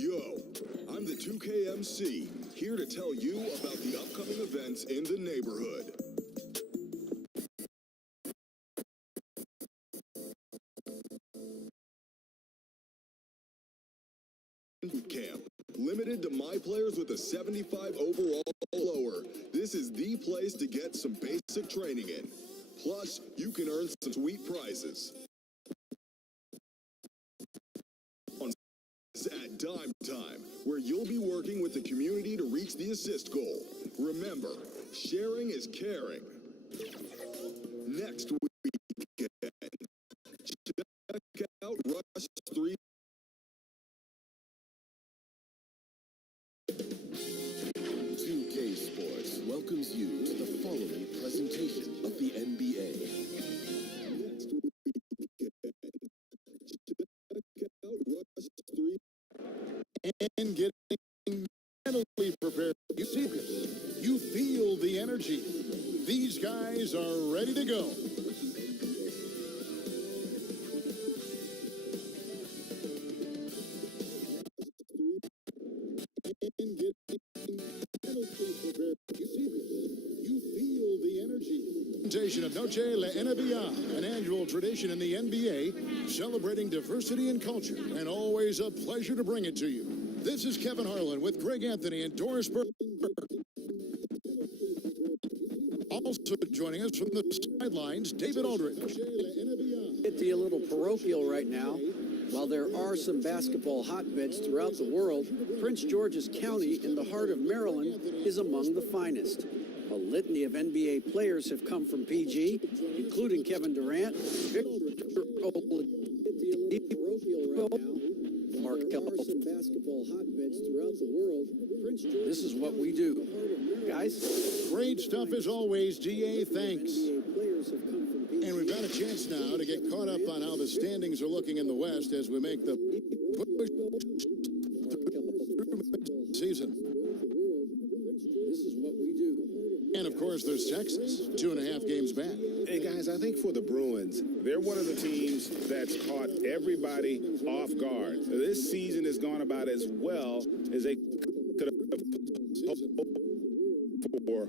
Yo, I'm the 2K MC, here to tell you about the upcoming events in the neighborhood. Camp, limited to my players with a 75 overall lower. This is the place to get some basic training in. Plus, you can earn some sweet prizes. At Dime Time, where you'll be working with the community to reach the assist goal. Remember, sharing is caring. Next weekend, check out Rush 3. 2K Sports welcomes you to the following presentation of the NBA. Next weekend, check out Rush 3. And getting mentally prepared. You see this. You feel the energy. These guys are ready to go. And getting mentally prepared. You see this. You feel the energy. Presentation of Noche La NBA, an annual tradition in the NBA, celebrating diversity and culture, and always a pleasure to bring it to you. This is Kevin Harlan with Greg Anthony and Doris Burke. Also joining us from the sidelines, David Aldridge. Get to be a little parochial right now. While there are some basketball hotbeds throughout the world, Prince George's County in the heart of Maryland is among the finest. A litany of NBA players have come from PG, including Kevin Durant, Mark Kelly. Some basketball hotbeds throughout the world. This is what we do, guys. Great stuff as always, GA. Thanks. And we've got a chance now to get caught up on how the standings are looking in the West as we make the push through season. This is what we do. And of course, there's Texas, 2.5 games back. Hey guys, I think for the Bruins, they're one of the teams that's caught everybody off guard. This season has gone about as well as they could have hoped for.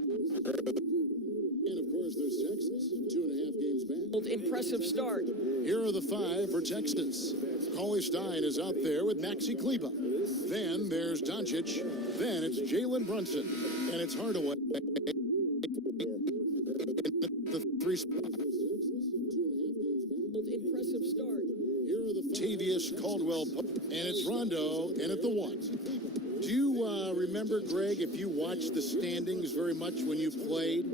And of course, there's Texas, 2.5 games back. Impressive start. Here are the 5 for Texas. Cauley Stein is out there with Maxi Kleber. Then there's Doncic. Then it's Jalen Brunson. And it's Hardaway. The 3 spot. Impressive start. Here are the Tavius Caldwell. And it's Rondo. And at the 1. Do you remember, Greg, if you watched the standings very much when you played?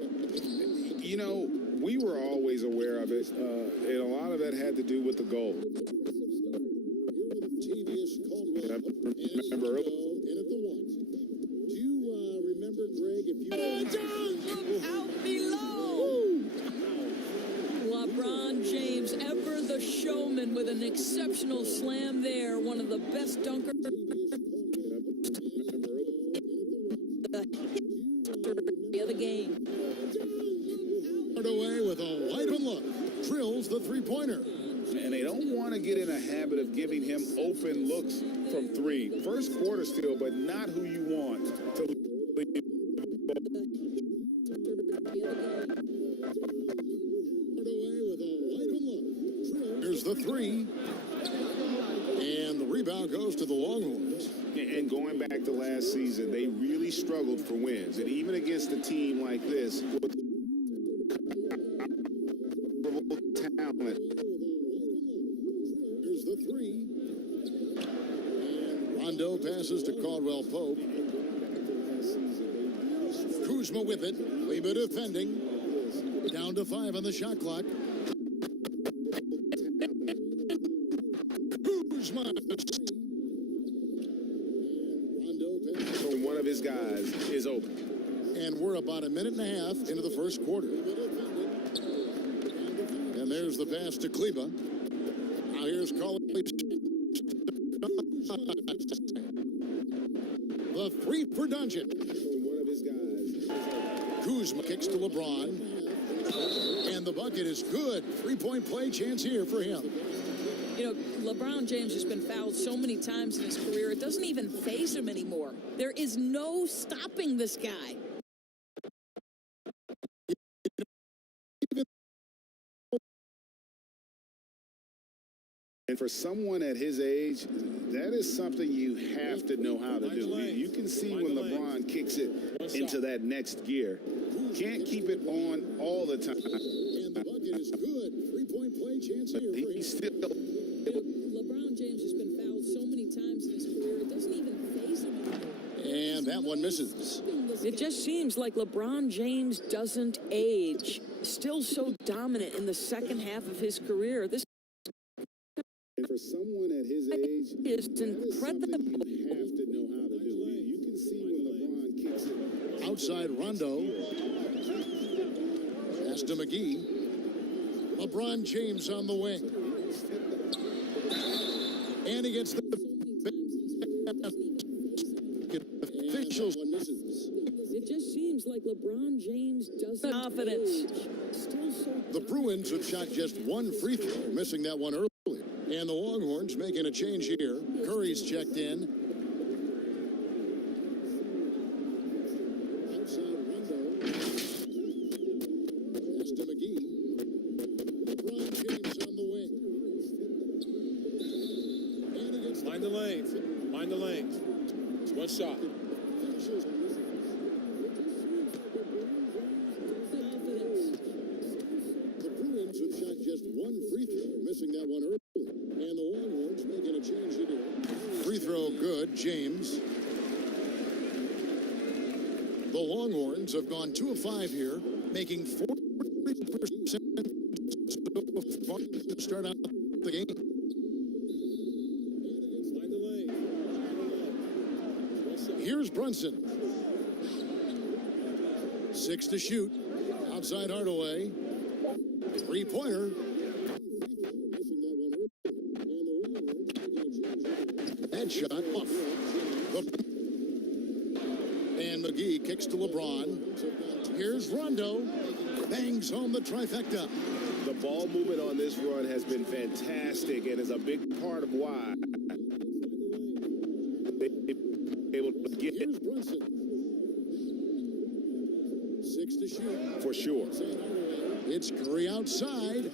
You know, we were always aware of it, and a lot of that had to do with the goal. Tavius Caldwell. I remember And at the 1. Do you remember, Greg, if you... Look out below. LeBron James, ever the showman, with an exceptional slam there. One of the best dunkers of the game. Away with a wide open look, drills the three-pointer. And they don't want to get in a habit of giving him open looks from 3. First quarter still, but not who you want to leave. Away with a wide open look. Here's the 3. And the rebound goes to the Longhorns. And going back to last season, they really struggled for wins. And even against a team like this, with talent. Here's the 3. And Rondo passes to Caldwell Pope. Kuzma with it. Kleber defending. Down to 5 on the shot clock. Kuzma. From one of his guys is open. And we're about a minute and a half into the first quarter. And there's the pass to Kleber. Now here's Cauley. The 3 for Doncic. From one of his guys. Kuzma kicks to LeBron. And the bucket is good. 3-point play chance here for him. You know, LeBron James has been fouled so many times in his career, it doesn't even faze him anymore. There is no stopping this guy. And for someone at his age, that is something you have to know how to do. You can see when LeBron kicks it into that next gear. Can't keep it on all the time. And the bucket is good. 3-point play chance here. He's still... LeBron James has been fouled so many times in his career, it doesn't even faze him anymore. And that one misses. It just seems like LeBron James doesn't age. Still so dominant in the second half of his career. This And for someone at his age, is that is something incredible. you have to know how to do. You can see when LeBron kicks it. Outside Rondo. Pass to McGee. LeBron James on the wing. And he gets the officials. It just seems like LeBron James doesn't confidence. Still so The Bruins have shot just one free throw, missing that one early. And the Longhorns making a change here. Curry's checked in. Outside Rondo. Pass to McGee. LeBron James on the wing. And he gets Mind the lanes. Mind the lanes. One shot. The Bruins have shot just one free throw, missing that one early. And the Longhorns making a change here. Free throw good, James. The Longhorns have gone 2 of 5 here, making 40% to start out the game. Mind the lane. One shot. Here's Brunson. 6 to shoot. Outside Hardaway. Three-pointer. That shot off. And McGee kicks to LeBron. Here's Rondo. Bangs home the trifecta. The ball movement on this run has been fantastic and is a big part of why they're able to get Here's it Brunson. 6 to shoot. for sure. It's Curry outside.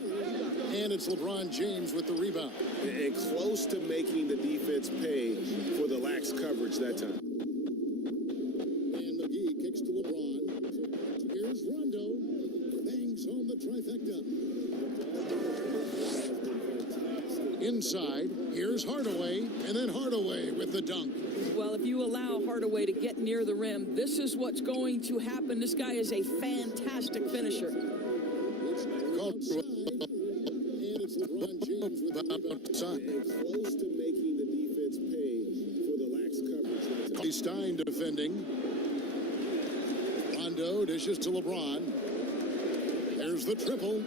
And it's LeBron James with the rebound. And close to making the defense pay for the lax coverage that time. And McGee kicks to LeBron. Here's Rondo. Bangs home the trifecta. Inside, here's Hardaway. And then Hardaway with the dunk. Well, if you allow Hardaway to get near the rim, this is what's going to happen. This guy is a fantastic finisher. It's called and it's LeBron James with the rebound. Close to making the defense pay for the lax coverage that time. Stein defending. Rondo dishes to LeBron. There's the triple.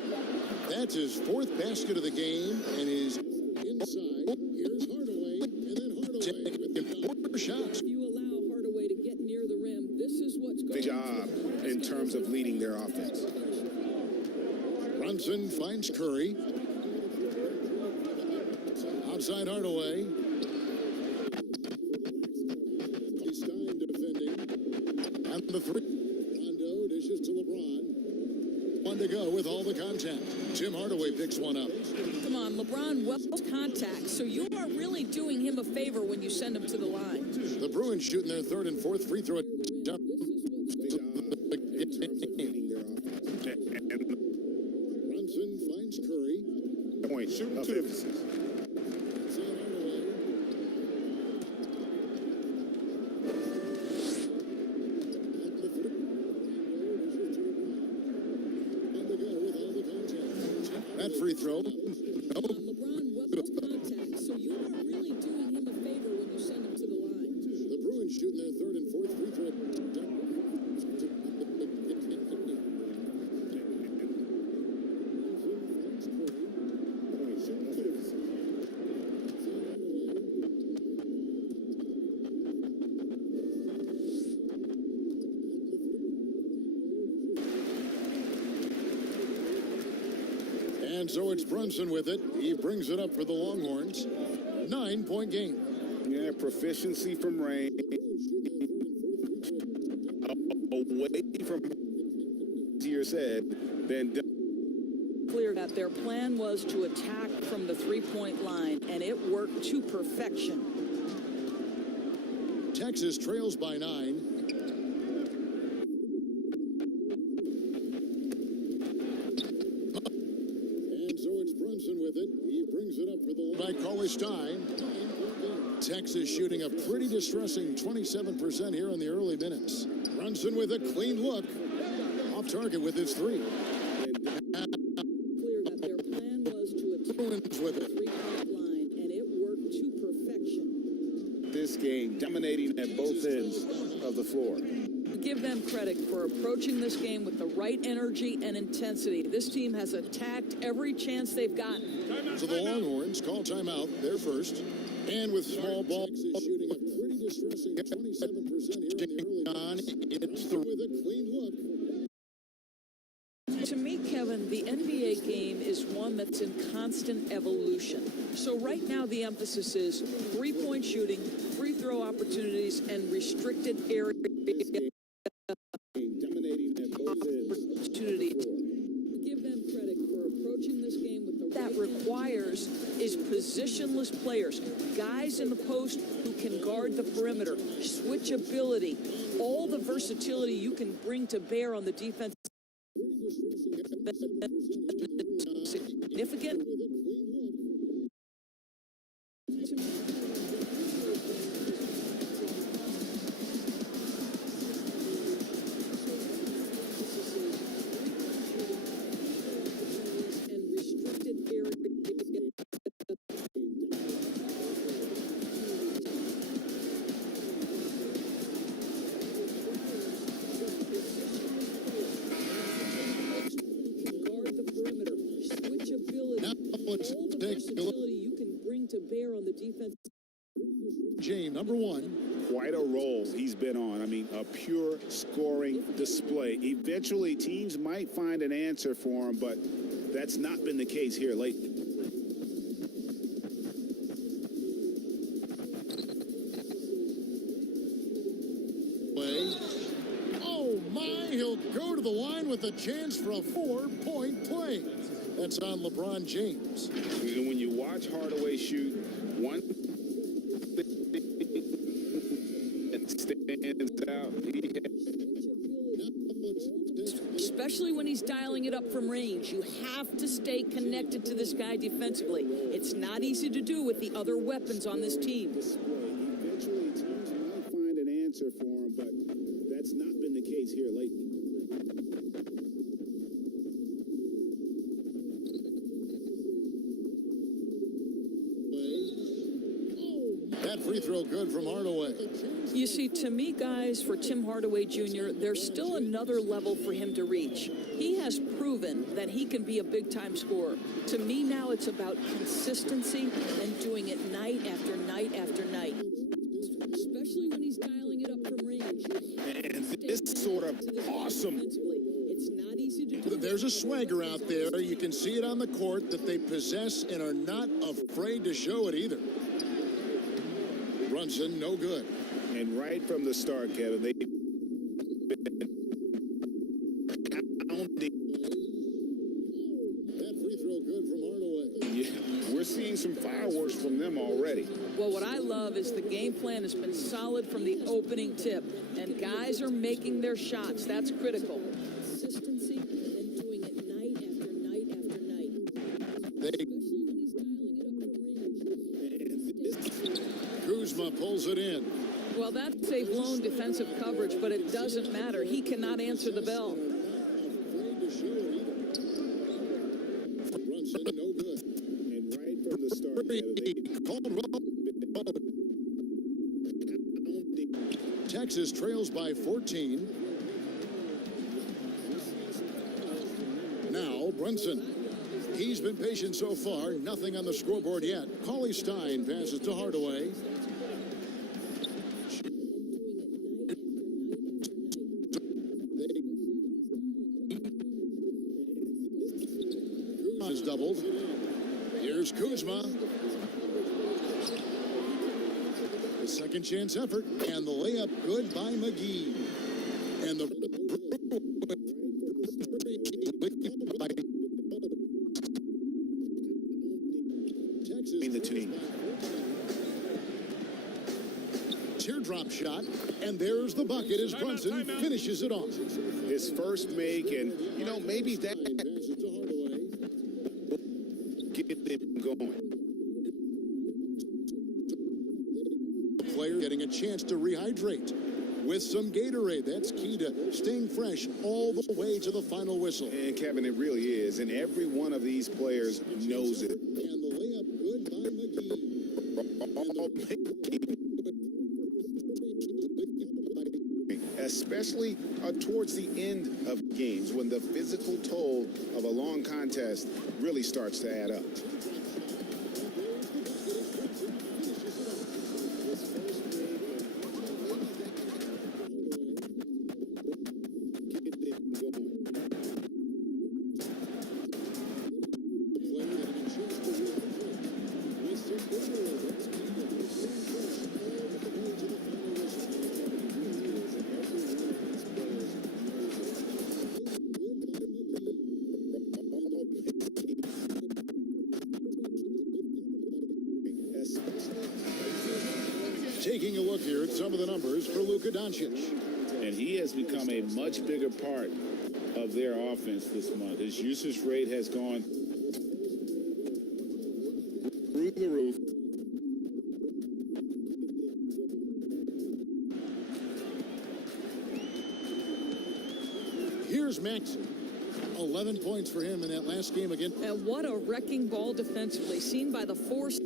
That's his 4th basket of the game, and his inside. Here's Hardaway, and then Hardaway with the important shots. If you allow Hardaway to get near the rim, this is what's going Big job in terms of leading their offense. Brunson finds Curry. Outside Hardaway. Stein defending. And the 3. Rondo dishes to LeBron. 1 to go with all the contact. Tim Hardaway picks one up. Come on, LeBron wells contact, so you are really doing him a favor when you send him to the line. The Bruins shooting their 3rd and 4th free throw. Big job in terms of leading their offense. And Brunson finds Curry. the point of emphasis. Outside Hardaway. And the 3. Rondo dishes to LeBron. 1 to go with all the contact. That free throw. No. LeBron wells contact, so you are really doing him a favor when you send him to the line. The Bruins shooting their 3rd and 4th free throw. And And so it's Brunson with it. He brings it up for the Longhorns. 9-point game. Yeah, proficiency from range. Away from easier said than done. Clear that their plan was to attack from the three-point line, and it worked to perfection. Texas trails by 9. And so it's Brunson with it. He brings it up for the by Cauley Stein. Texas shooting a pretty distressing 27% here in the early minutes. Brunson with a clean look. Off target with his three. Clear that their plan was to attack With it. three-point line, and it worked to perfection. This game dominating at both ends of the floor. Give them credit for approaching this game with the right energy and intensity. This team has attacked every chance they've gotten. So the Longhorns call timeout. They're first. And with small ball shooting a pretty distressing 27% here in the early on, it's the with a clean look. To me, Kevin, the NBA game is one that's in constant evolution. So right now the emphasis is three-point shooting, free throw opportunities, and restricted area Dominating at both ends. opportunities. Give them credit for approaching this game with the that requires is positionless players, guys in the post who can guard the perimeter, switchability, all the versatility you can bring to bear on the defense. Significant. And restricted area. Guard the perimeter, switchability, Now let's all the take a look. versatility you can bring to bear on the defense. James, number 1. Quite a role he's been on. I mean, a pure scoring display. Eventually, teams might find an answer for him, but that's not been the case here lately. Oh my, he'll go to the line with a chance for a 4-point play. That's on LeBron James. And when you watch Hardaway shoot, one thing that stands out, Especially when he's dialing it up from range. You have to stay connected to this guy defensively. It's not easy to do with the other weapons on this team. eventually teams might find an answer for him, but that's not been the case here lately. That free throw good from Hardaway. You see, to me, guys, for Tim Hardaway Jr., there's still another level for him to reach. He has proven that he can be a big-time scorer. To me now, it's about consistency and doing it night after night after night. Especially when he's dialing it up from range. And this is sort of awesome. It's not easy to do. There's a swagger out there. You can see it on the court that they possess and are not afraid to show it either. Brunson, no good. And right from the start, Kevin, they've been pounding. That free throw good from Hardaway. Yeah, we're seeing some fireworks from them already. Well, what I love is the game plan has been solid from the opening tip, and guys are making their shots. That's critical. Consistency and doing it night after night after night. Especially when he's dialing it up from range. Kuzma pulls it in. Well, that's a blown defensive coverage, but it doesn't matter. He cannot answer the bell. Afraid to show it either. Brunson, no good. And right from the start, Kevin, they've been pounding. Texas trails by 14. Now Brunson. He's been patient so far. Nothing on the scoreboard yet. Cauley Stein passes to Hardaway. Is doubled. Here's Kuzma. The second chance effort, and the layup good by McGee. And the between the two. Teardrop shot, and there's the bucket as Brunson finishes it off. His first make, and you know, maybe that get them going. Player getting a chance to rehydrate with some Gatorade. That's key to staying fresh all the way to the final whistle. And Kevin, it really is, and every one of these players knows it. And the layup good by McGee. Especially towards the end of games when the physical toll of a long contest really starts to add up. Taking a look here at some of the numbers for Luka Doncic. And he has become a much bigger part of their offense this month. His usage rate has gone through the roof. Here's Maxey. 11 points for him in that last game again. And what a wrecking ball defensively, seen by the force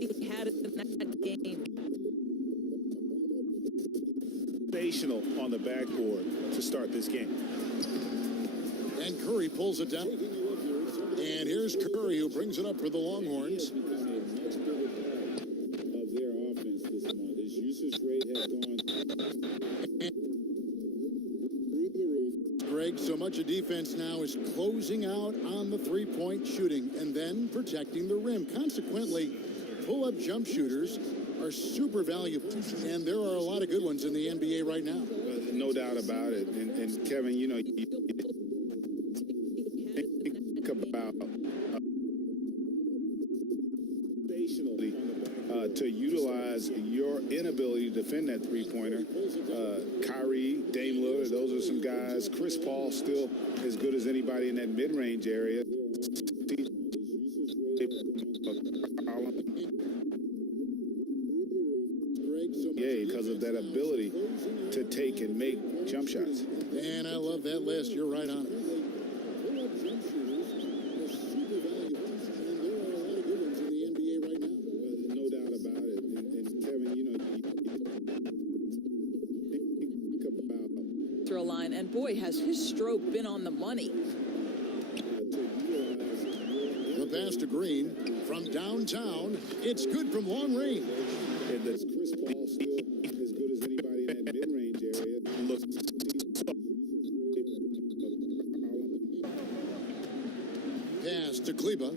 he had in that game. Sensational on the backboard to start this game. And Curry pulls it down. And here's Curry, who brings it up for the Longhorns. Of their offense this month. His usage rate has gone through the roof. Greg, so much of defense now is closing out on the three-point shooting and then protecting the rim. Consequently, pull-up jump shooters are super valuable, and there are a lot of good ones in the NBA right now. No doubt about it. And Kevin, you know, you think about to utilize your inability to defend that three-pointer. Kyrie, Dame Lillard, those are some guys. Chris Paul still as good as anybody in that mid-range area. Yeah, because of that ability to take and make jump shots. And I love that list. You're right on it. No doubt about it. And Kevin, you know, think about Throw line, and boy, has his stroke been on the money. The pass to Green from downtown. It's good from long range. and that's Chris Paul still as good as anybody in that mid-range area. Look. Pass to Kleba.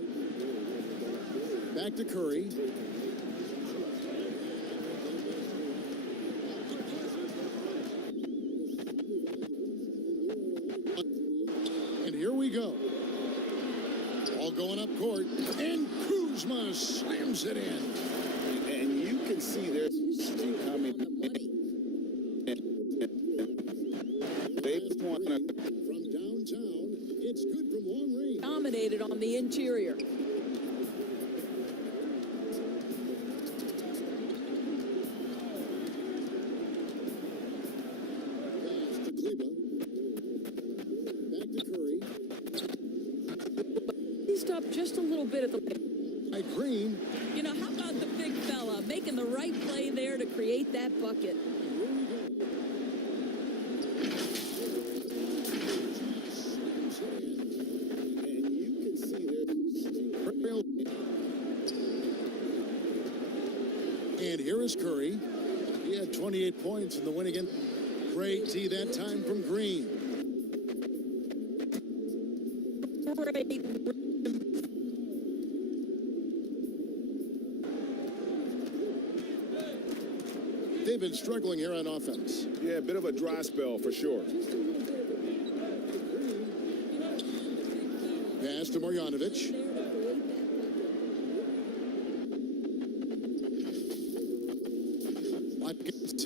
Back to Curry. And here we go. Ball going up court. And Kuzma slams it in. And you can see there's coming. They want to. From downtown, it's good from long range. Dominated on the interior. Pass to Kleba. Back to Curry. He stopped just a little bit at the... By Green. You know, how about the big fella making the right play there to create that bucket? And here is Curry. He had 28 points in the win again. Great D that time from Green. great. They've been struggling here on offense. Yeah, a bit of a dry spell for sure. Pass to Marjanovic.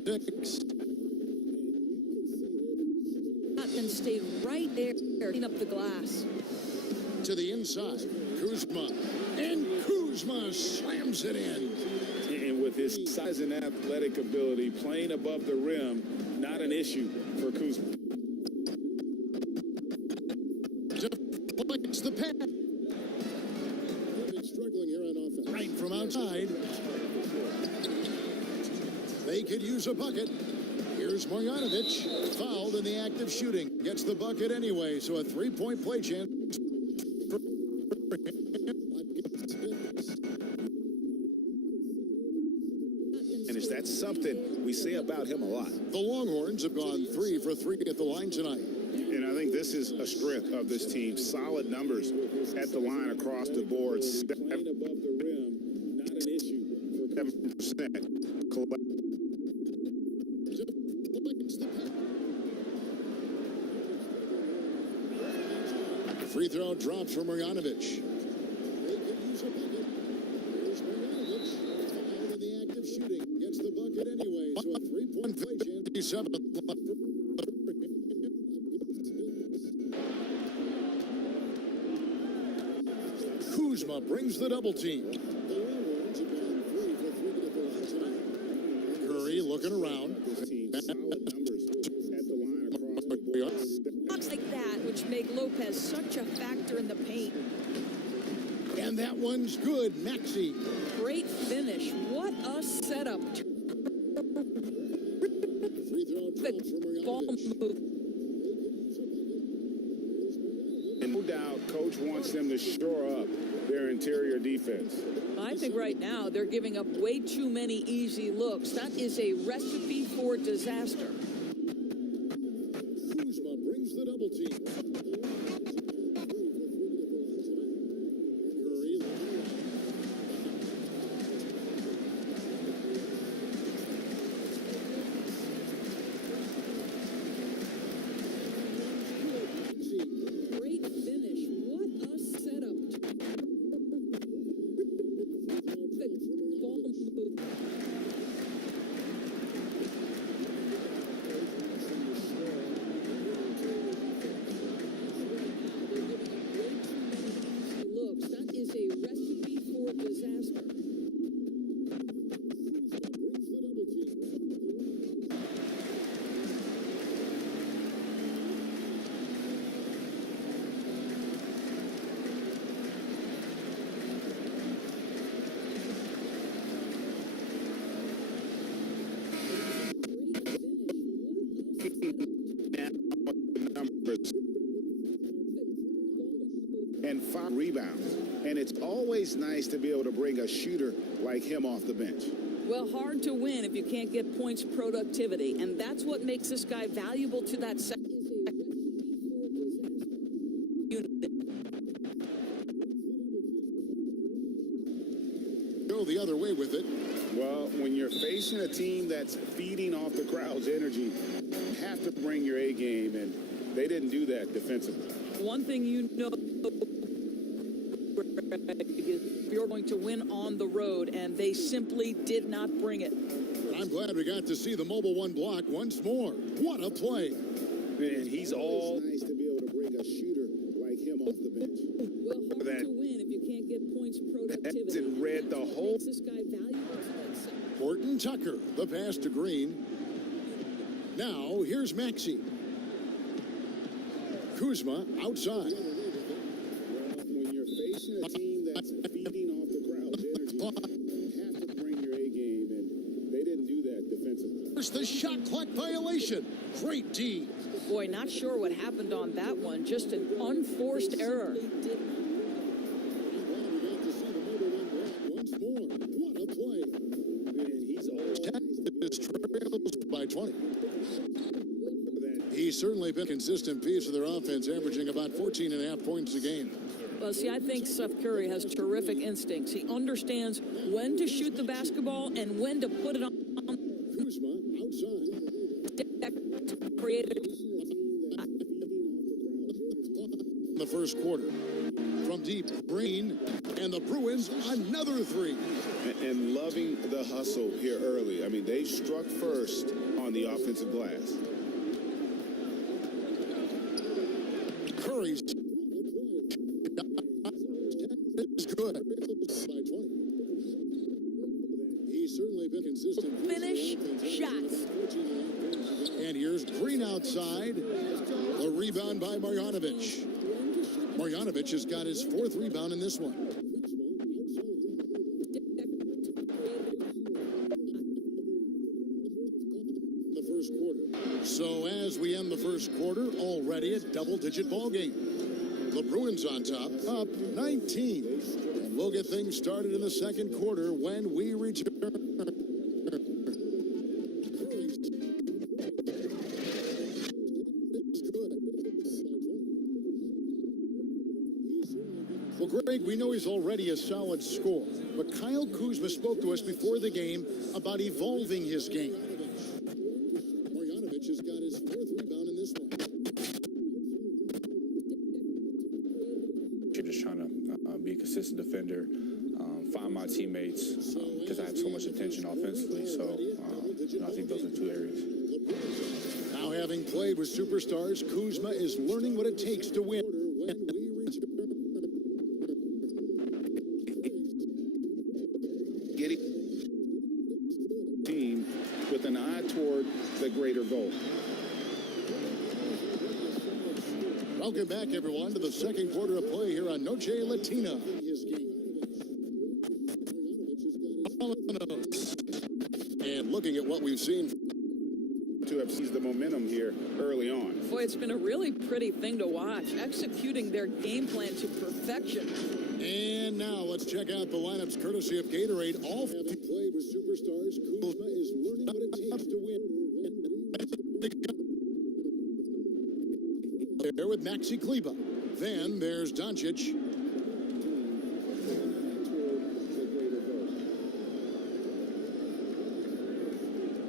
Six. And stayed right there, clean up the glass. To the inside, Kuzma. And Kuzma slams it in. And with his size and athletic ability, playing above the rim, not an issue for Kuzma. Deflects the pass. They've been struggling here on offense. Right from outside. They could use a bucket. Here's Marjanovic, fouled in the act of shooting. Gets the bucket anyway, so a three-point play chance. And that's something we say about him a lot. The Longhorns have gone 3 for 3 at the line tonight. And I think this is a strength of this team. Solid numbers at the line across the board. Playing above the rim, not an issue for 7%. Free throw drops for Marjanovic. They could use a bucket. Here's Marjanovic, fouled in the act of shooting. Gets the bucket anyway, so a three-point play chance. 7. Kuzma brings the double team. Curry looking around. Blocks like that, which make Lopez such a factor in the paint. And that one's good. Maxey. Great finish. What a setup. Free throw drops for Ball Marjanovic. move. And no doubt, coach wants them to shore up their interior defense. I think right now they're giving up way too many easy looks. That is a recipe for disaster. Kuzma brings the double team. Curry. Great finish. What a setup. Ball move. Looks, that is a recipe for disaster. Brings the double team. Numbers and 5 rebounds. And it's always nice to be able to bring a shooter like him off the bench. Well, hard to win if you can't get points productivity, and that's what makes this guy valuable to that second unit. Go the other way with it. Well, when you're facing a team that's feeding off the crowd's energy, you have to bring your A game, and they didn't do that defensively. One thing you know, you're going to win on the road, and they simply did not bring it. I'm glad we got to see the mobile one block once more. What a play. And he's all nice to be able to bring a shooter like him off the bench. Well, hard That- to win if you can't get points productivity. That's in red the whole. Makes this guy valuable to that second. Horton Tucker, the pass to Green. Now, here's Maxey. Kuzma outside. When you're facing a team that's feeding off the crowd's energy, you have to bring your A game, and they didn't do that defensively. There's the shot clock violation. Great D. Boy, not sure what happened on that one. Just an unforced error. I'm glad we got to see the mobile one block once more. What a play. And he's all nice to be able to Trails by 20. He He's certainly been a consistent piece of their offense, averaging about 14.5 points a game. Well, see, I think Steph Curry has terrific instincts. He understands when to shoot the basketball and when to put it on. Kuzma outside. Created The first quarter. From deep, Green, and the Bruins, another three. And loving the hustle here early. I mean, they struck first on the offensive glass. Curry's is good. He's certainly been consistent. finish shots. And here's Green outside. The rebound by Marjanovic. Marjanovic has got his fourth rebound in this one. The first quarter. So as we end the first quarter, already a double-digit ball game. The Bruins on top, up 19. And we'll get things started in the second quarter when we return. Well, Greg, we know he's already a solid scorer, but Kyle Kuzma spoke to us before the game about evolving his game. Marjanovic has got his fourth rebound in this one. You're just trying to be a consistent defender, find my teammates, because I have so much attention offensively. So I think those are two areas. Now, having played with superstars, Kuzma is learning what it takes to win. Getting team with an eye toward the greater goal. Welcome back, everyone, to the second quarter of play here on Noche Latina. And looking at what we've seen To have seized the momentum here early on. Boy, it's been a really pretty thing to watch, executing their game plan to perfection. And now let's check out the lineups courtesy of Gatorade. All having played with superstars, Kuzma is learning what it takes to win. There with Maxi Kleba. Then there's Doncic.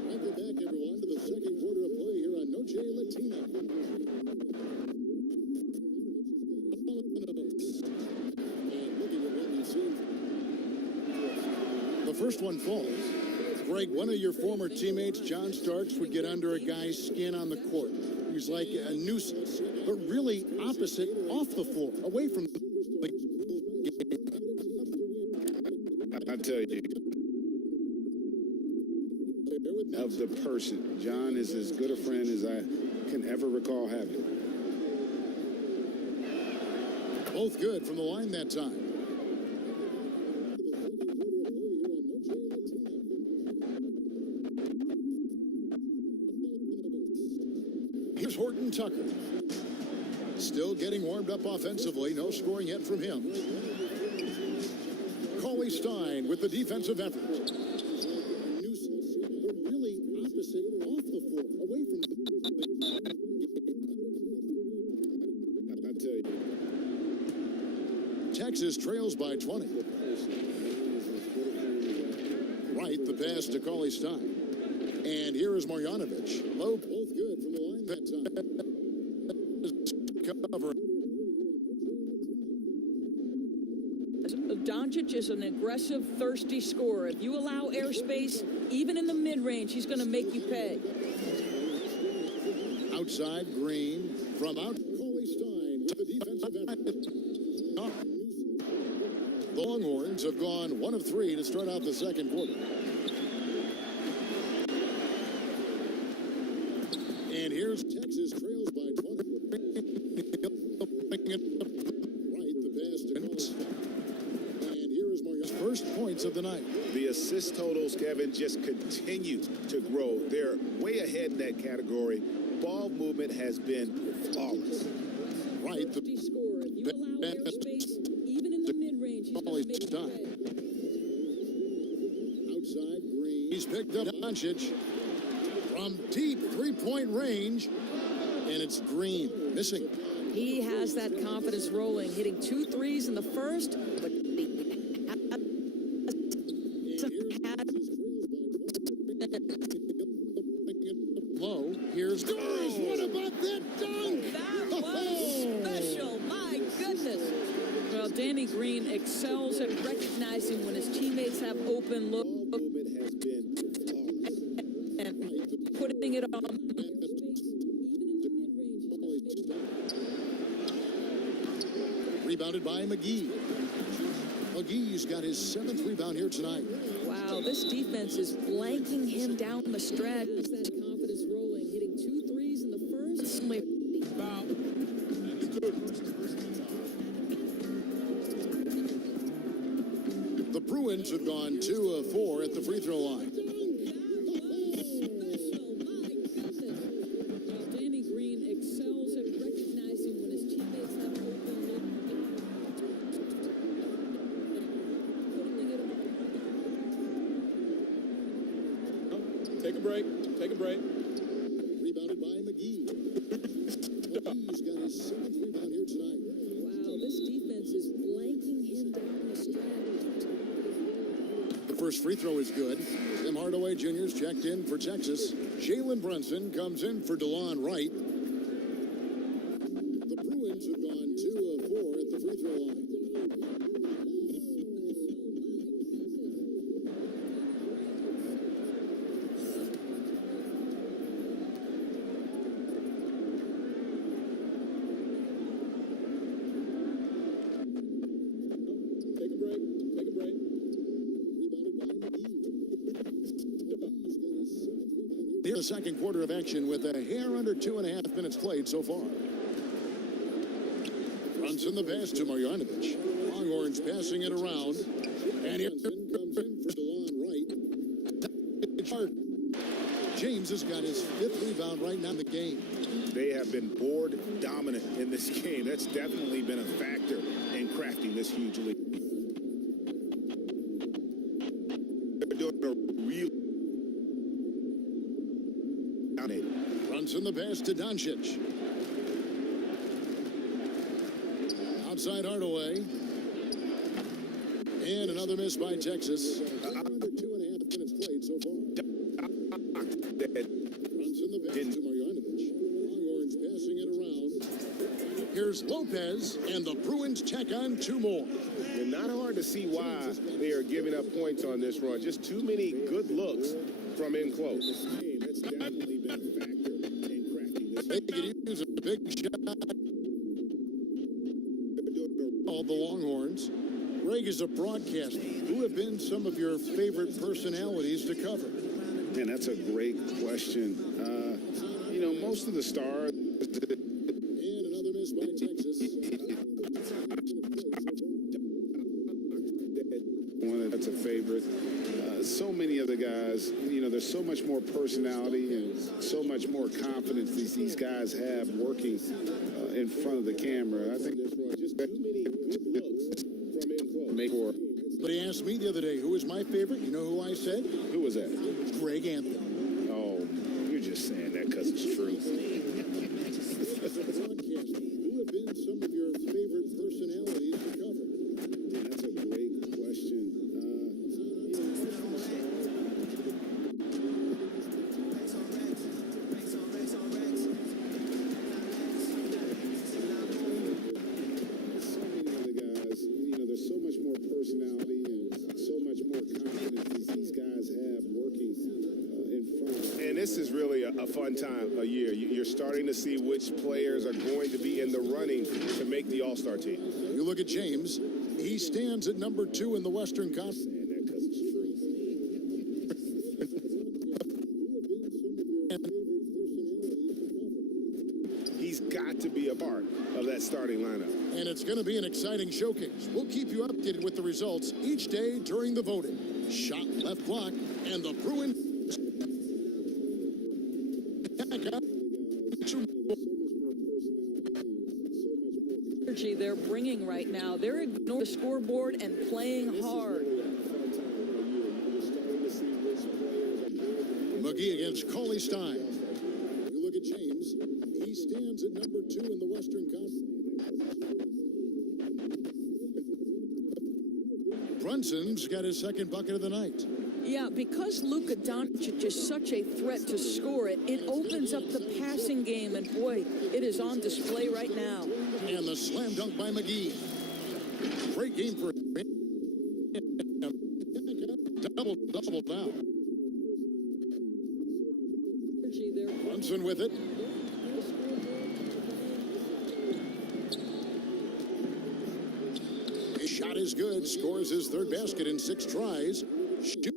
Welcome back, everyone, to the second quarter of play here on Noche Latina. The first one falls. Greg, one of your former teammates, John Starks, would get under a guy's skin on the court. He's like a nuisance, but really opposite off the floor, away from the I tell you, of the person, John is as good a friend as I can ever recall having. Both good from the line that time. Here's Horton Tucker. Still getting warmed up offensively. No scoring yet from him. Cauley Stein with the defensive effort. Nuisance, but really opposite off the floor, away from the... I tell you. Texas trails by 20. Right, the pass to Cauley Stein. And here is Marjanovic. Low, both good from the line that time. Cover. Doncic is an aggressive, thirsty scorer. If you allow airspace, even in the mid-range, he's going to make you pay. Outside, Green. From out, Cauley Stein with the defensive effort. The Longhorns have gone 1 of 3 to start out the second quarter. And here's Texas trails by 20. Right, the pass to Cauley. And here is Mario's first points of the night. The assist totals, Kevin, just continue to grow. They're way ahead in that category. Ball movement has been flawless. Right, the Scorer. If you allow airspace, even in the mid-range, he's going to make you pay. outside, Green. He's picked up Doncic from deep three-point range. And it's Green missing. He has that confidence rolling, hitting 2 threes in the first, but Low. Here's scores. What about that dunk? that was special. My goodness. Well, Danny Green excels at recognizing when his teammates have open look and putting it on. Rebounded by McGee. McGee's got his 7th rebound here tonight. Wow, this defense is blanking him down the stretch. That confidence rolling, hitting 2 threes in the first. The Bruins have gone 2 of 4 at the free throw line. Danny Green excels at recognizing when his teammates have open look. Take a break. Take a break. Rebounded by McGee. McGee's got his 7th rebound here tonight. Wow, this defense is blanking him down the stretch. The first free throw is good. Tim Hardaway Jr.'s checked in for Texas. Jalen Brunson comes in for DeLon Wright. The Bruins have gone 2 of 4 at the free throw line. Take a break. Take a break. Rebounded by McGee. He's got his 7th rebound here. The second quarter of action with a hair under 2.5 minutes played so far. Brunson the pass to Marjanovic. Longhorns passing it around. And here comes in for DeLon Wright. James has got his 5th rebound right now in the game. They have been board dominant in this game. That's definitely been a factor in crafting this huge lead. They're doing a real dominated. Brunson the pass to Doncic. Outside Hardaway. And another miss by Texas. Under 2.5 minutes played so far. Brunson the pass to Marjanovic. Longhorns passing it around. Here's Lopez, and the Bruins check on 2 more. And not hard to see why they are giving up points on this run. Just too many good looks from in close. That's definitely been a factor in crafting this. They could use a big shot. All the Longhorns. Greg, is a broadcaster, who have been some of your favorite personalities to cover? Man, that's a great question. You know, most of the stars. And another miss by Texas. That's a favorite. So many of the guys, you know, there's so much more personality and so much more confidence these guys have working in front of the camera. I think there's just too many good looks from in close. But he asked me the other day, who is my favorite? You know who I said? Who was that? Greg Anthony. Oh, you're just saying that because it's true. Who have been some of your favorite personalities to cover? That's a great question. So many of the guys, you know, there's so much more personality and so much more confidence these guys have working in front of them. And this is really a fun time of year. You're starting to see which players are going to be in the running to make the All-Star team. You look at James. He stands at number 2 in the Western Conference. Saying that because it's true. He's got to be a part of that starting lineup. And it's going to be an exciting showcase. We'll keep you updated with the results each day during the voting. Shot left block, and the Bruins. Energy they're bringing right now. They're ignoring the scoreboard and playing hard. McGee against Cauley Stein. You look at James. He stands at number 2 in the Western Conference. Brunson's got his second bucket of the night. Yeah, because Luka Doncic is such a threat to score it, it opens up the passing game, and boy, it is on display right now. And the slam dunk by McGee. Great game for double now. Brunson with it. His shot is good. Scores his third basket in 6 tries. Shooting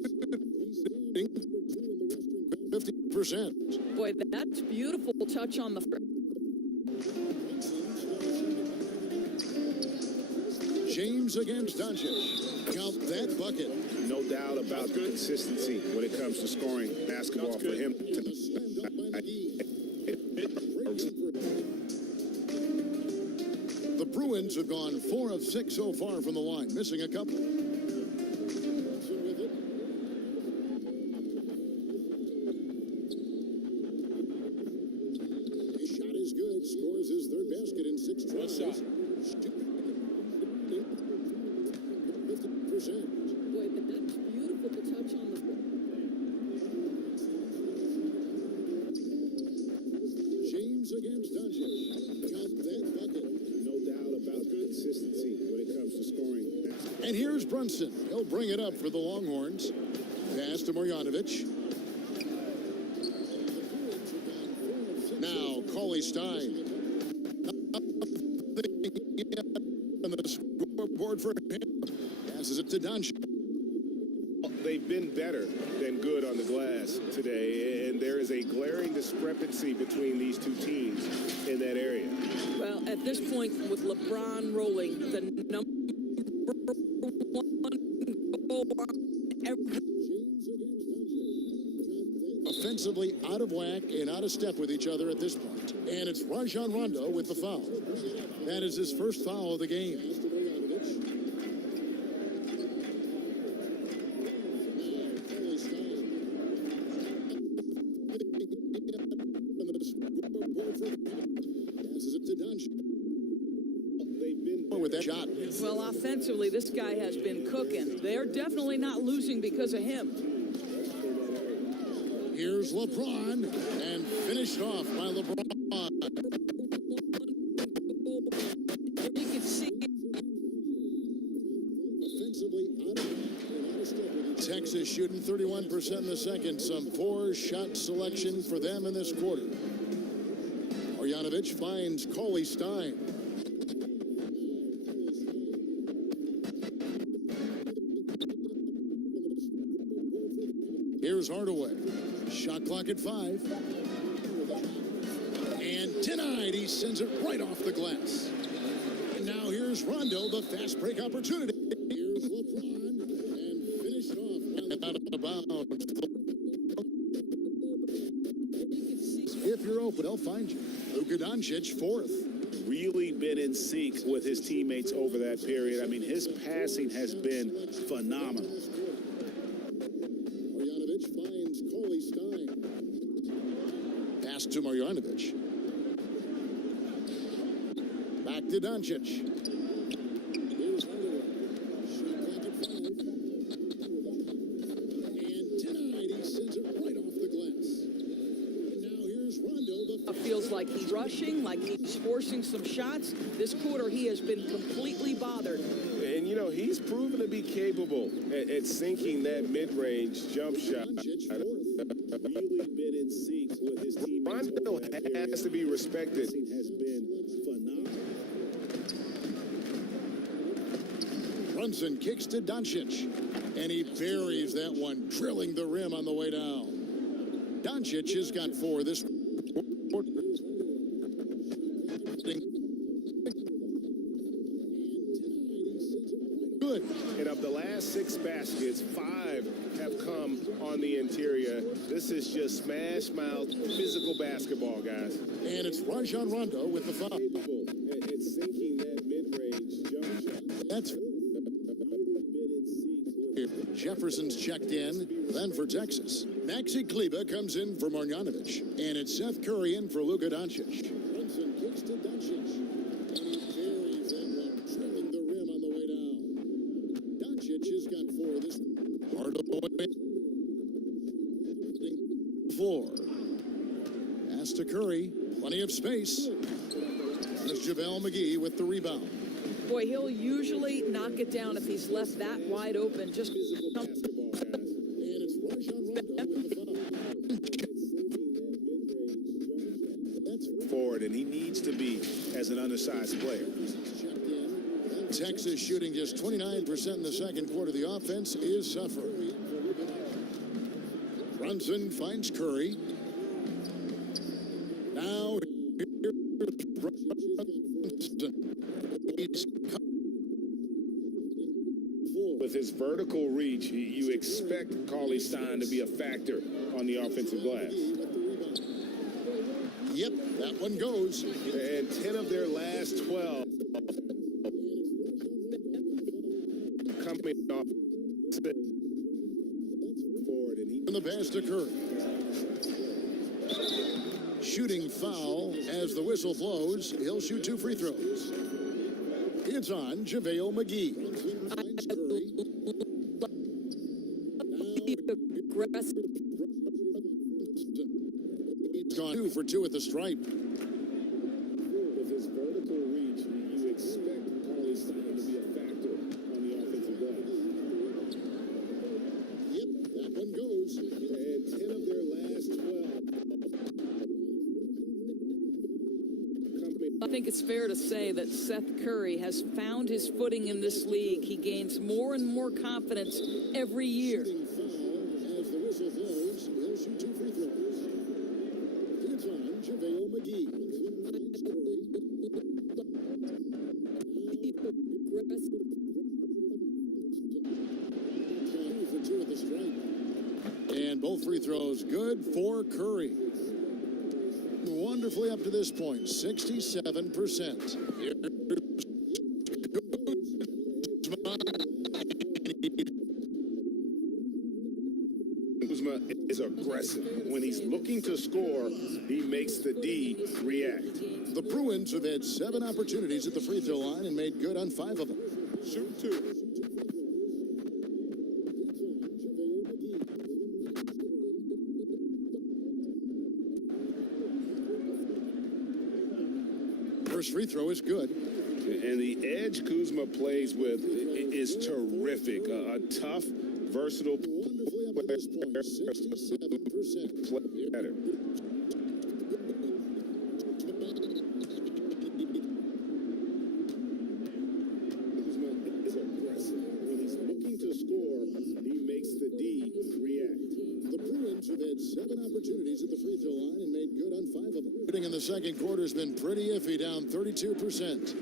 50%. Boy, that's beautiful touch on the front. James against Doncic. Count that bucket. No doubt about the consistency when it comes to scoring basketball for him. The Bruins have gone 4 of 6 so far from the line, missing a couple. His shot is good. Scores his third basket in 6 tries. 50%. Boy, but that's beautiful to touch on the front. James against Doncic. Count that bucket. No doubt about the consistency when it comes to scoring. And here's Brunson. He'll bring it up for the Longhorns. Pass to Marjanovic. Now, Cauley Stein. On the scoreboard for him. Passes it to Doncic. They've been better than good on the glass today, and there is a glaring discrepancy between these two teams in that area. Well, at this point, with LeBron rolling, the number 1 goal every. Offensively out of whack and out of step with each other at this point. And it's Rajon Rondo with the foul. That is his first foul of the game. Passes it to Doncic. With that shot. Well, offensively, this guy has been cooking. They're definitely not losing because of him. Here's LeBron, and finished off by LeBron. You can see. Offensively out of step with Texas shooting 31% in the second. Some poor shot selection for them in this quarter. Marjanovic finds Cauley Stein. Here's Hardaway. Shot clock at 5. And denied. He sends it right off the glass. And now here's Rondo, the fast break opportunity. Here's LeBron, and finished off by out of bounds. If you're open, they'll find you. Luka Doncic, 4th. Really been in sync with his teammates over that period. I mean, his passing has been phenomenal. Marjanovic finds Cauley Stein. Pass to Marjanovic. Back to Doncic. Here's Hardaway. Shot clock at 5. And denied. He sends it right off the glass. And now here's Rondo. Feels like he's rushing, like he's forcing some shots. This quarter, he has been completely bothered. And, you know, he's proven to be capable at sinking that mid-range jump shot. Really been in sync with his teammates. Rondo has to be respected. Has been phenomenal. Brunson kicks to Doncic, and he buries that one, drilling the rim on the way down. Doncic has got 4 this quarter. Good. And of the last 6 baskets, 5 have come on the interior. This is just smash mouth physical basketball, guys. And it's Rajon Rondo with the foul. It's sinking that mid-range jump shot. That's Jefferson's checked in, then for Texas. Maxi Kleber comes in for Marjanovic, and it's Seth Curry in for Luka Doncic. pass to Doncic. And he buries that one, trimming the rim on the way down. Doncic has got 4 this Hardaway. Floor. Pass to Curry. Plenty of space. That's JaVale McGee with the rebound. Boy, he'll usually knock it down if he's left that wide open. Just Basketball, guys. And it's Rajon Rondo with the foul. That's Forward, and he needs to be as an undersized player. checked in. Texas shooting just 29% in the second quarter. The offense is suffering. Brunson finds Curry. Now here's Brunson. He's With his vertical reach, you expect Cauley Stein to be a factor on the offensive glass. Yep, that one goes. And 10 of their last 12 coming off forward, and he And the pass to Curry. Shooting foul as the whistle blows. He'll shoot 2 free throws. It's on JaVale McGee. Finds Curry. aggressive. He's gone 2 for 2 at the stripe. With his vertical reach, you expect Cauley Stein to be a factor on the offensive glass. Yep, that one goes. and 10 of their last 12 I think it's fair to say that Seth Curry has found his footing in this league. He gains more and more confidence every year. Shooting foul as the whistle blows. He'll shoot 2 free throws. It's on JaVale McGee. Finds Curry. Gone 2 for 2 at the stripe. And both free throws good for Curry. Wonderfully up to this point, 67%. Kuzma is aggressive. When he's looking to score, he makes the D react. The Bruins have had 7 opportunities at the free throw line and made good on 5 of them. Shoot 2. First free throw is good. And the edge Kuzma plays with is terrific. A tough, versatile Wonderfully up to this point, 67%. player. Kuzma is aggressive. When he's looking to score, he makes the D react. The Bruins have had 7 opportunities at the free throw line and made good on 5 of them. Shooting in the second quarter has been pretty iffy, down 32%.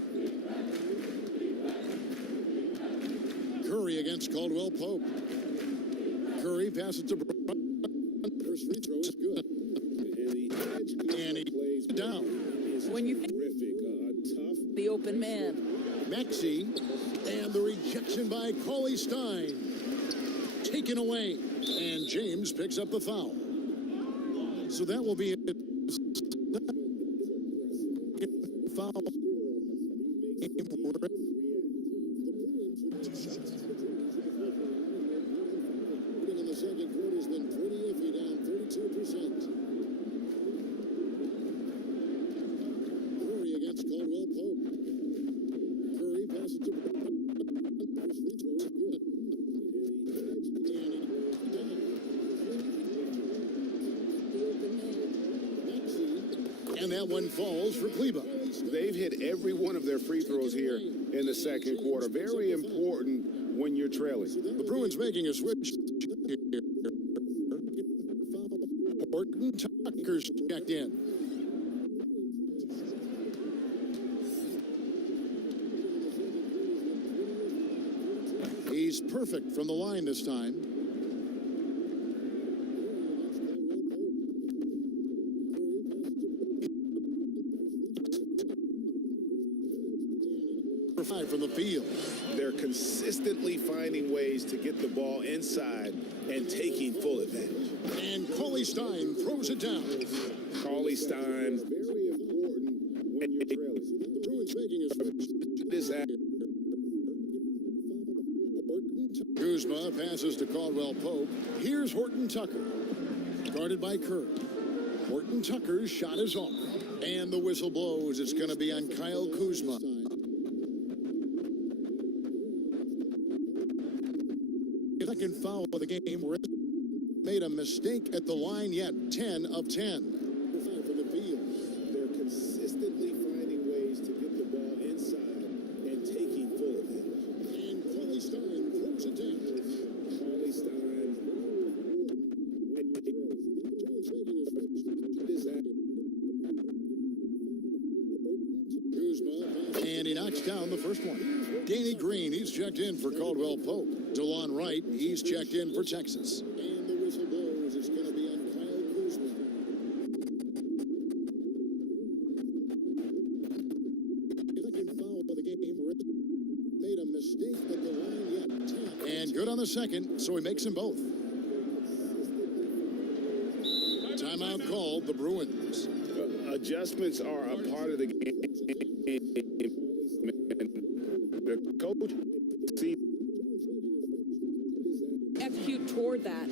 Curry against Caldwell Pope. Curry passes to Brunson. First free throw is good. And the edge Kuzma And he plays with down. is When you think terrific. A tough. the open man, Maxey, and the rejection by Cauley Stein. Taken away. And James picks up the foul. So that will be a foul. In the second quarter has been pretty iffy, down 32%. Curry against Caldwell Pope. Curry passes to first free throw is good. And that one falls for Kleba. They've hit every one of their free throws here in the second quarter. Very important when you're trailing. The Bruins making a switch here. Horton Tucker's checked in. He's perfect from the line this time. For 5 from the field. They're consistently finding ways to get the ball inside and taking full advantage. And Cauley Stein throws it down. Cauley Stein, very important when you're this out. Kuzma passes to Caldwell Pope. Here's Horton Tucker. Guarded by Kerr. Horton Tucker's shot is off. And the whistle blows. It's going to be on Kyle Kuzma. Second foul of the game. Made a mistake at the line yet. 10 of 10. From the field, they're consistently finding ways to get the ball inside and taking full advantage. And Pauly Stein throws it down. Pauly Stein. And he knocks down the first one. Danny Green, he's checked in for Caldwell Pope. DeLon Wright, he's checked in for Texas. And the whistle blows. It's going to be on Kyle Kuzma. Second foul of the game. Made a mistake at the line yet. 10. And good on the second, so he makes them both. Timeout called the Bruins. Adjustments are a part of the game. The coach sees Execute toward that.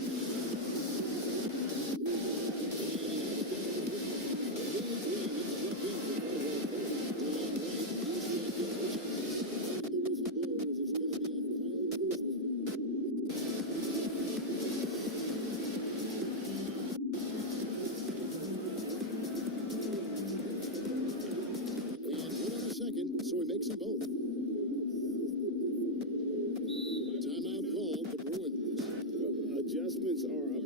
So he makes them both. Timeout called the Bruins. adjustments are a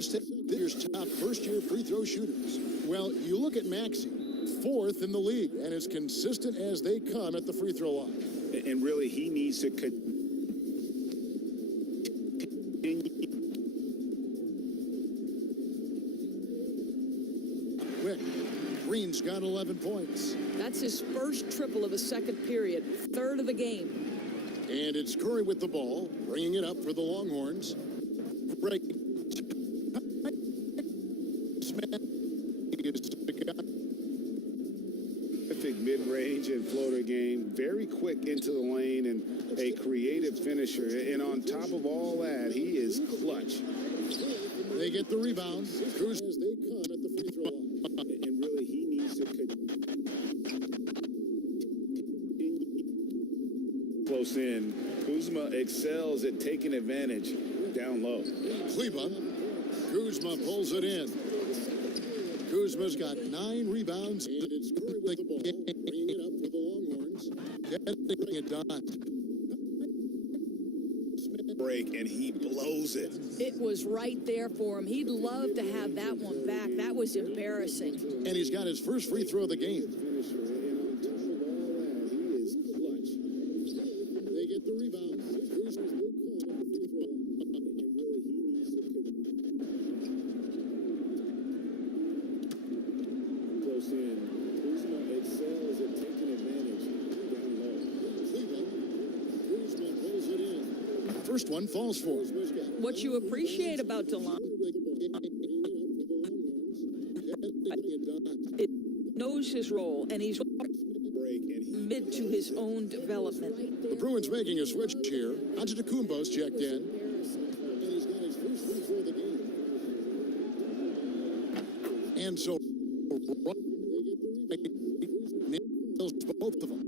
This year's top first-year free throw shooters. Well, you look at Maxey, fourth in the league, and as consistent as they come at the free throw line. and really he needs to continue. Quick, Green's got 11 points. That's his first triple of the second period, third of the game. And it's Curry with the ball, bringing it up for the Longhorns. Break. Terrific mid-range and floater game, very quick into the lane and a creative finisher. And on top of all that, he is clutch. They get the rebound. Cruz as they come at the free throw line. And really he needs to close in. Kuzma excels at taking advantage down low. Kleba. Kuzma pulls it in. Kuzma's got 9 rebounds. And it's Curry with the ball, bringing it up for the Longhorns. Getting it done. Break, and he blows it. It was right there for him. He'd love to have that one back. That was embarrassing. And he's got his first free throw of the game. They get the rebound. close in. Kuzma excels at taking advantage down low. Kuzma pulls it in. First one falls for him. What you appreciate about DeLon, it knows his role, and he's mid to his own development. The Bruins making a switch here. Antetokounmpo's checked in. And he's got his first free throw of the game. And so nails both of them.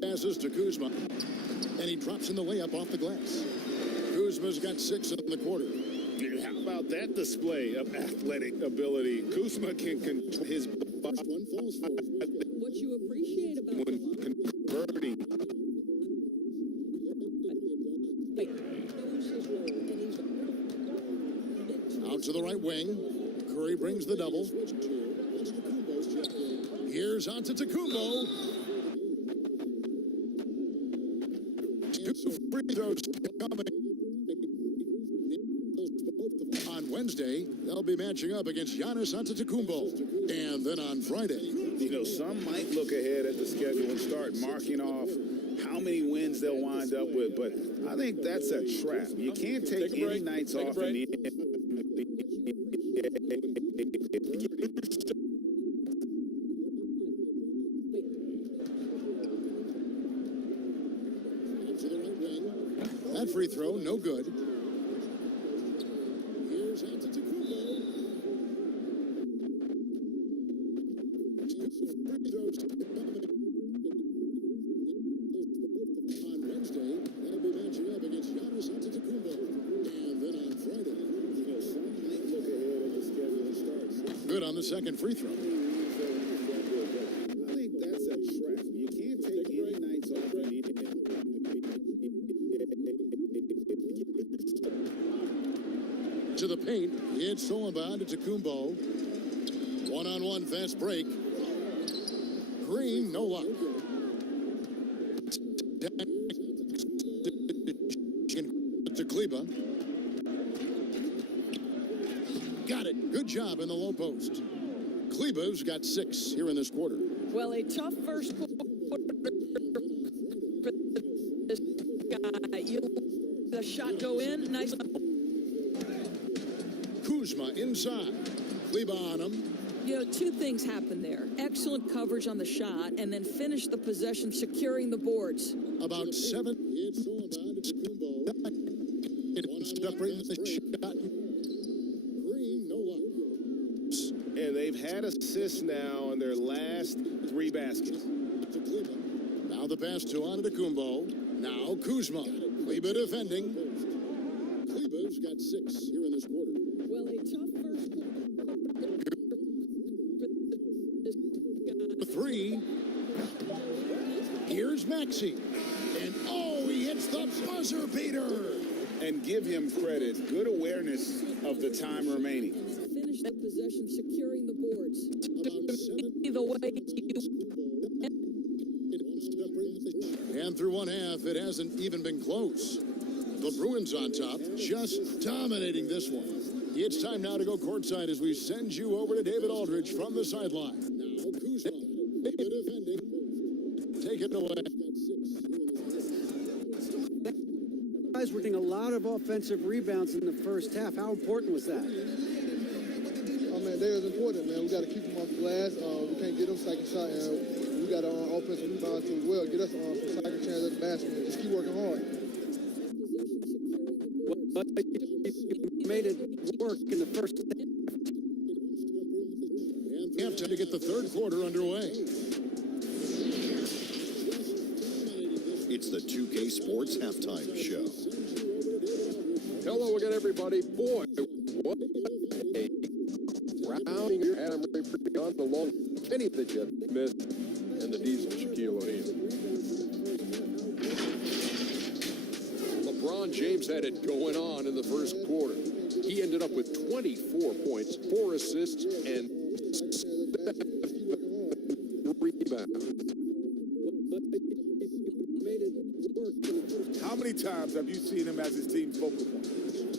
Passes to Kuzma. And he drops in the layup off the glass. Kuzma's got 6 in the quarter. How about that display of athletic ability? Kuzma can control his First one falls for him. What you appreciate about when DeLon, converting. knows his role, and he's Out to the right wing. Curry brings the double. Here Here's Antetokounmpo. Two free throws coming. On Wednesday, they'll be matching up against Giannis Antetokounmpo. And then on Friday. You know, some might look ahead at the schedule and start marking off how many wins they'll wind up with, but I think that's a trap. You can't take any nights off in the NBA. That free throw, no good. Here's Antetokounmpo. On Wednesday, they'll be matching up against Giannis Antetokounmpo. And then on Friday, You know, some might look ahead at the schedule and start. good on the second free throw. I think that's a trap. You can't take any nights off in the NBA. To the paint, it's Sullivan to Tecumbo. One-on-one fast break. Green, no luck. To Kleba. Got it. Good job in the low post. Kleba's got 6 here in this quarter. Well, a tough first quarter for this guy. You let the shot go in. Nice. Kuzma inside. Kleba on him. You know, two things happened there. Excellent coverage on the shot, and then finish the possession securing the boards. About 7. It's Sullivan to Tecumbo. Separating the shot. Green, no luck. And they've had assists now on their last 3 baskets. Now the pass to Antetokounmpo. Now Kuzma. Kleba defending. Kleba's got 6 here in this quarter. Well, a tough first quarter. 3. Here's Maxey. And oh, he hits the buzzer beater. And give him credit. Good awareness of the time remaining. Finish that possession securing the boards. About 7. The way And through one half, it hasn't even been close. The Bruins on top, just dominating this one. It's time now to go courtside as we send you over to David Aldridge from the sideline. Now Kuzma, defending. Take it away. Guys, we're getting a lot of offensive rebounds in the first half. How important was that? Oh, man, they was important, man. We got to keep them off the glass. We can't get them second shot, and we got our offensive rebounds as well. Get us some second chance at the basket. Just keep working hard. But you made it work in the first half. And halftime to get the third quarter underway. It's the 2K Sports Halftime Show. Hello again, everybody. Boy, what a rounding your Adam Ray pretty on the long Kenny that you missed and the diesel Shaquille O'Neal. LeBron James had it going on in the first quarter. He ended up with 24 points, 4 assists, and 7 rebounds. How many times have you seen him as his team's focal point?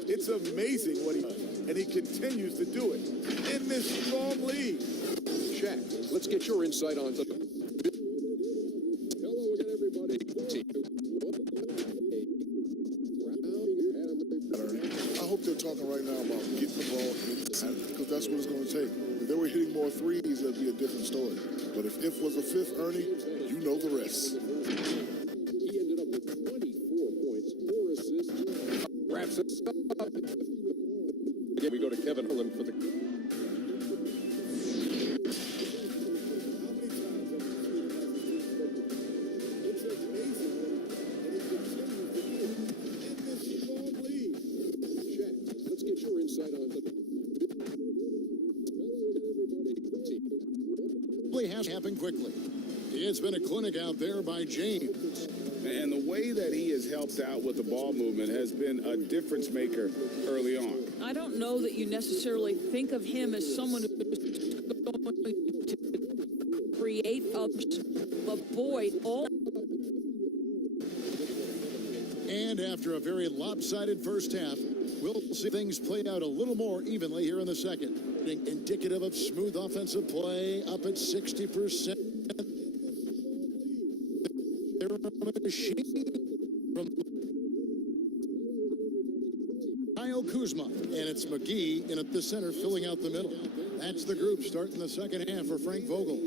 It's amazing what he does, and he continues to do it in this strong league. Shaq, let's get your insight on the... Hello again, everybody. I hope they're talking right now about getting the ball in, because that's what it's going to take. If they were hitting more threes, that'd be a different story. But if was a fifth, Ernie, you know the rest. He ended up with 24 points, 4 assists. Wraps it up. Again, we go to Kevin Holland for the... Let's get your insight on the... Play has happened quickly. It's been a clinic out there by James. And the way that he has helped out with the ball movement has been a difference maker early on. I don't know that you necessarily think of him as someone who's going to create dubs, but boy, all. And after a very lopsided first half, we'll see things play out a little more evenly here in the second. Indicative of smooth offensive play, up at 60%. They're a machine from Kyle Kuzma, and it's McGee in at the center, filling out the middle. That's the group starting the second half for Frank Vogel.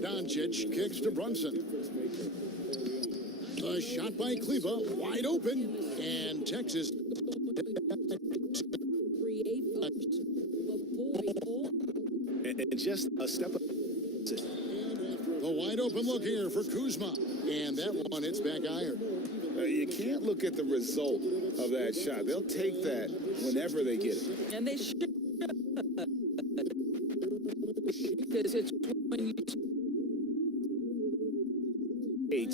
Doncic kicks to Brunson. A shot by Kleba, wide open, and Texas. And just a step up. The wide open look here for Kuzma, and that one hits back iron. You can't look at the result of that shot. They'll take that whenever they get it. And they should. Because it's when you.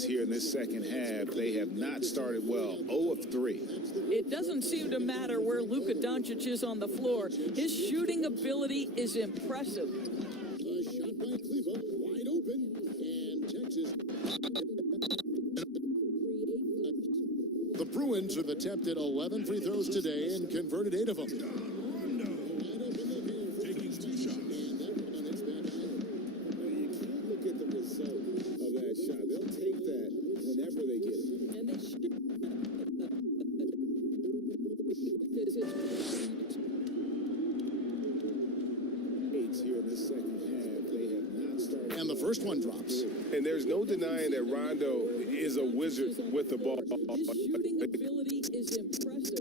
Here in this second half, they have not started well. 0 of 3. It doesn't seem to matter where Luka Doncic is on the floor. His shooting ability is impressive. A shot by Kleba, wide open, and Texas. The Bruins have attempted 11 free throws today and converted 8 of them. And the first one drops. And there's no denying that Rondo is a wizard with the ball. His shooting ability is impressive.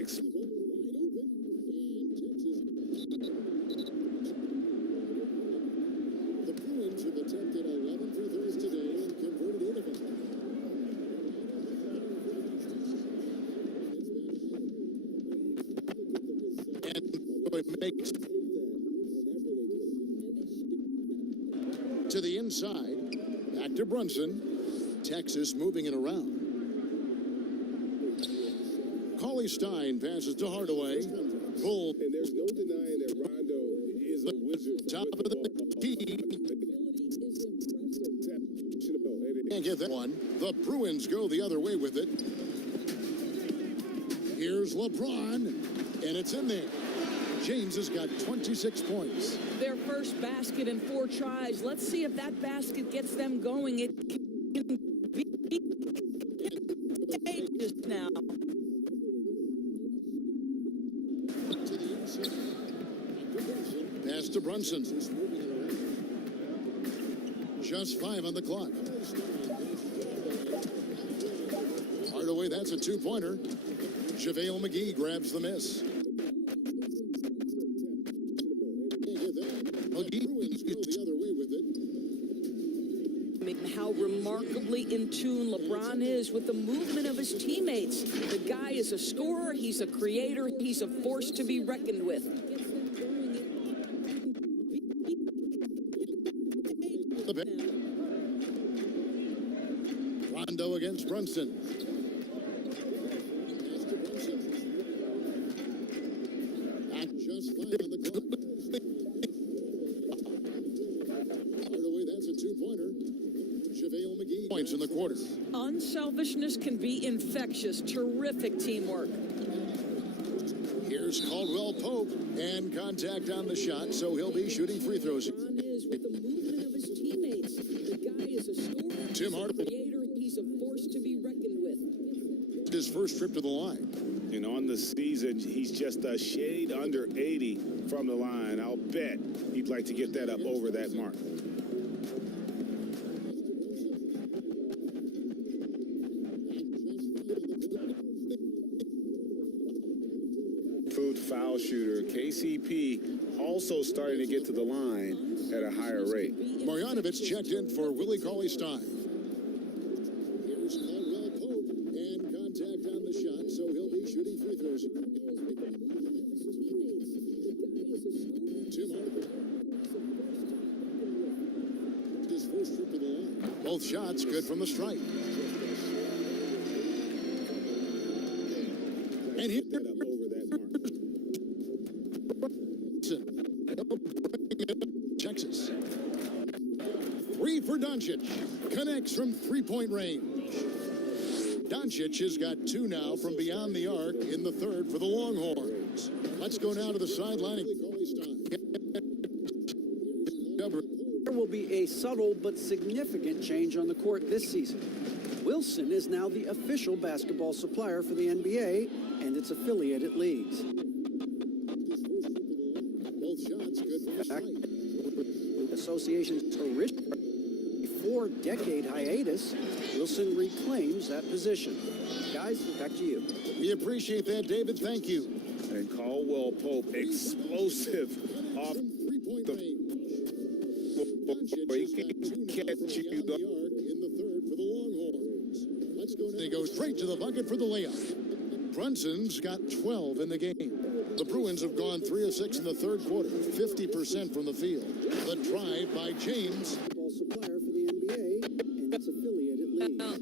Exceptional. The Bruins have attempted 11 free throws today and converted 8 of them. And it makes to the inside, back to Brunson. Texas moving it around. Cauley Stein passes to Hardaway. Bull. And there's no denying that Rondo is a wizard. Top of the key. Can't get that one. The Bruins go the other way with it. Here's LeBron, and it's in there. James has got 26 points. Their first basket in 4 tries. Let's see if that basket gets them going. It can be contagious now. Pass to Brunson. Just 5 on the clock. Hardaway, that's a 2-pointer. JaVale McGee grabs the miss. How remarkably in tune LeBron is with the movement of his teammates. The guy is a scorer, he's a creator, he's a force to be reckoned with. Rondo against Brunson. At just 5 on the clock. Hardaway, that's a 2-pointer. JaVale McGee points in the quarter. Unselfishness can be infectious. Terrific teamwork. Here's Caldwell Pope, and contact on the shot, so he'll be shooting free throws. With the movement of his teammates, the guy is a scorer, Tim Hardaway. Creator, he's a force to be reckoned with. His first trip to the line. You know, on the season, he's just a shade under 80 from the line. I'll bet he'd like to get that up over that mark. Foul shooter KCP also starting to get to the line at a higher rate. Marjanovic checked in for Willie Cauley-Stein. Here's Caldwell Pope, and contact on the shot, so he'll be shooting free throws. Tim Hardaway. His first trip to the line. Both shots good from the stripe. And here. Texas. for Doncic. Connects from three-point range. Doncic has got two now from beyond the arc in the third for the Longhorns. Let's go now to the sideline. There will be a subtle but significant change on the court this season. Wilson is now the official basketball supplier for the NBA and its affiliated leagues. Association's original 4-decade hiatus, Wilson reclaims that position. Guys, back to you. We appreciate that, David. Thank you. And Caldwell Pope, explosive off the he can catch you. In the third for the Longhorns. Let's go now. They go straight to the bucket for the layup. Brunson's got 12 in the game. The Bruins have gone 3 of 6 in the third quarter, 50% from the field. The drive by James. Ball supplier for the NBA and its affiliated leagues.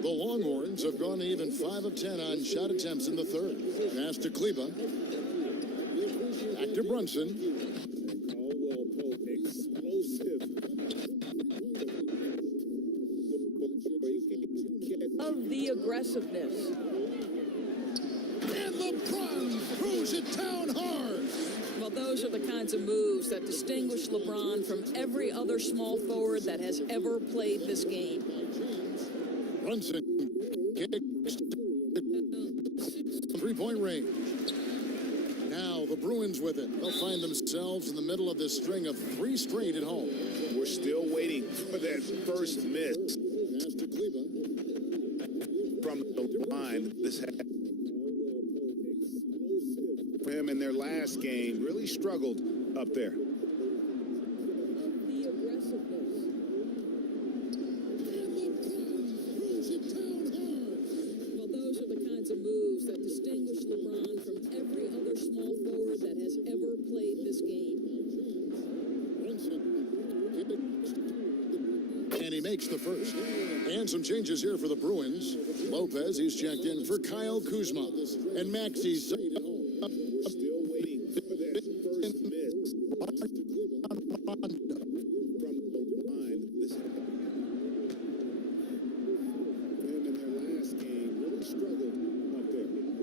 The Longhorns have gone even 5 of 10 on shot attempts in the third. Pass to Kleba. Back to Brunson. Caldwell Pope, explosive. Of the aggressiveness. And LeBron throws it down hard. Well, those are the kinds of moves that distinguish LeBron from every other small forward that has ever played this game. Brunson kicks three-point range. Now the Bruins with it. They'll find themselves in the middle of this string of 3 straight at home. We're still waiting for that first miss. Pass to Kleba. From the line. This had for him in their last game, really struggled up there. The aggressiveness. Well, those are the kinds of moves that distinguish LeBron from every other small forward that has ever played this game. And he makes the first. And some changes here for the Bruins. Lopez, he's checked in for Kyle Kuzma. And Maxi's We're still waiting for that first miss. From the line. This him in their last game, really struggled up there.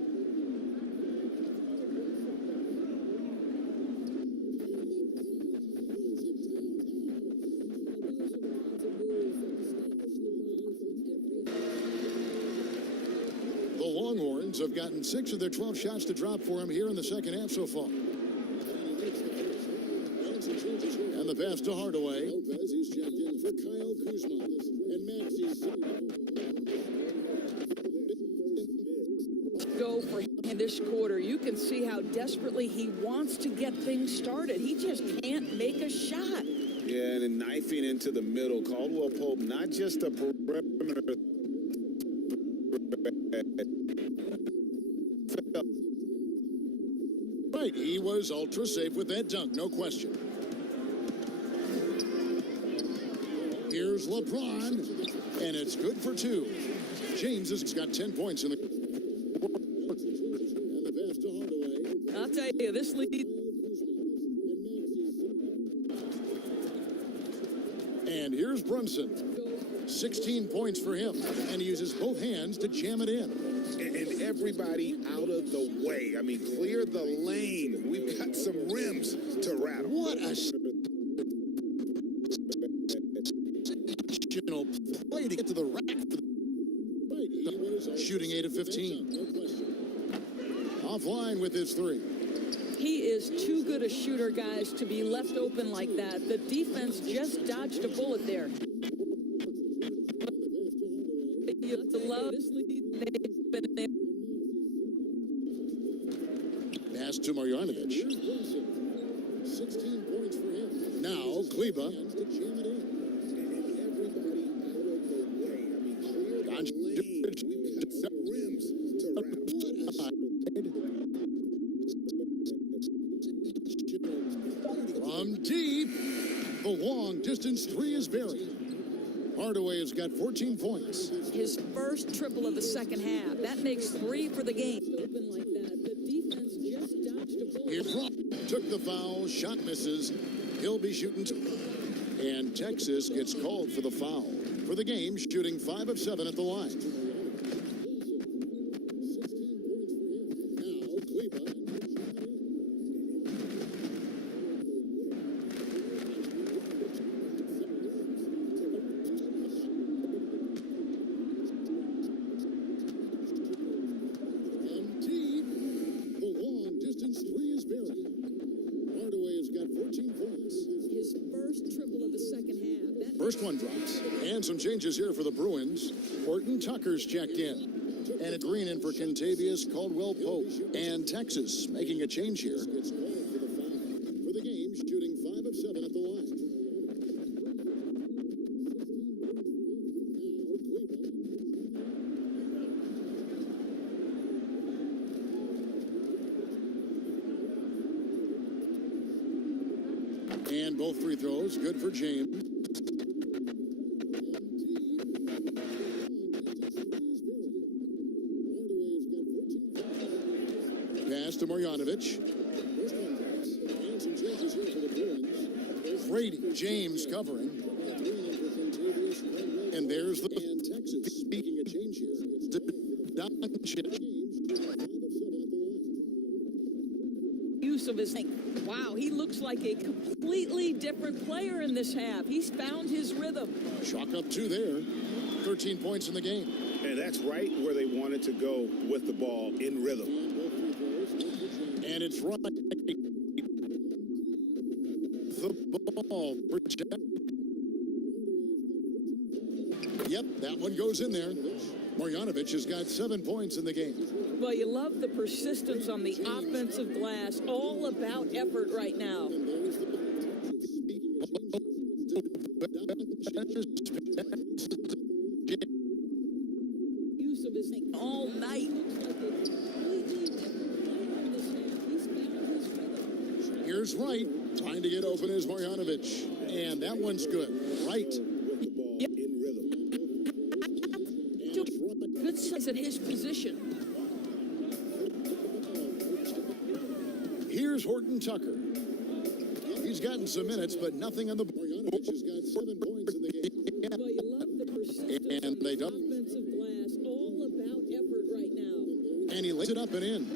The Longhorns have gotten 6 of their 12 shots to drop for him here in the second half so far. And the pass to Hardaway. Lopez, he's checked in for Kyle Kuzma. And Maxi's Go for him this quarter. You can see how desperately he wants to get things started. He just can't make a shot. Yeah, and then knifing into the middle. Caldwell Pope, not just a perimeter. Right, he was ultra safe with that dunk, no question. Here's LeBron, and it's good for 2. James has got 10 points in the... And the pass to Hardaway. I'll tell you, this lead. And here's Brunson. 16 points for him, and he uses both hands to jam it in. And everybody out of the way. I mean, clear the lane. We've got some rims to rattle. What a play to get to the rack. Shooting 8 of 15. Offline with his 3. He is too good a shooter, guys, to be left open like that. The defense just dodged a bullet there. Pass to Marjanovic. 16 points for him. Now Kleba. From deep, the long distance 3 is buried. Hardaway has got 14 points. His first triple of the second half. That makes 3 for the game. Open like that. The defense just dodged a Here's Rock. Took the foul. Shot misses. He'll be shooting. And Texas gets called for the foul. For the game, shooting 5 of 7 at the line. First one drops. And some changes here for the Bruins. Horton Tucker's checked in. And it's Green in for Kentavious Caldwell-Pope. And Texas making a change here. For the game, shooting 5 of 7 at the line. And both free throws good for James. Pass to Marjanovic. Brady, James covering. And there's the Texas speaking a change here. Use of his length. Wow, he looks like a completely different player in this half. He's found his rhythm. Chalk up 2 there. 13 points in the game. And that's right where they wanted to go with the ball, in rhythm. And it's right. The ball. Yep, that one goes in there. Marjanovic has got 7 points in the game. Well, you love the persistence on the offensive glass. All about effort right now. Use of his thing all night. Here's Wright. Trying to get open is Marjanovic. And that one's good. Wright. Yep. Good size at his position. Here's Horton Tucker. He's gotten some minutes, but nothing on the board. Marjanovic has got 7 points in the game. Well, you love the persistence And they don't. offensive glass. All about effort right now. And he lays it up and in.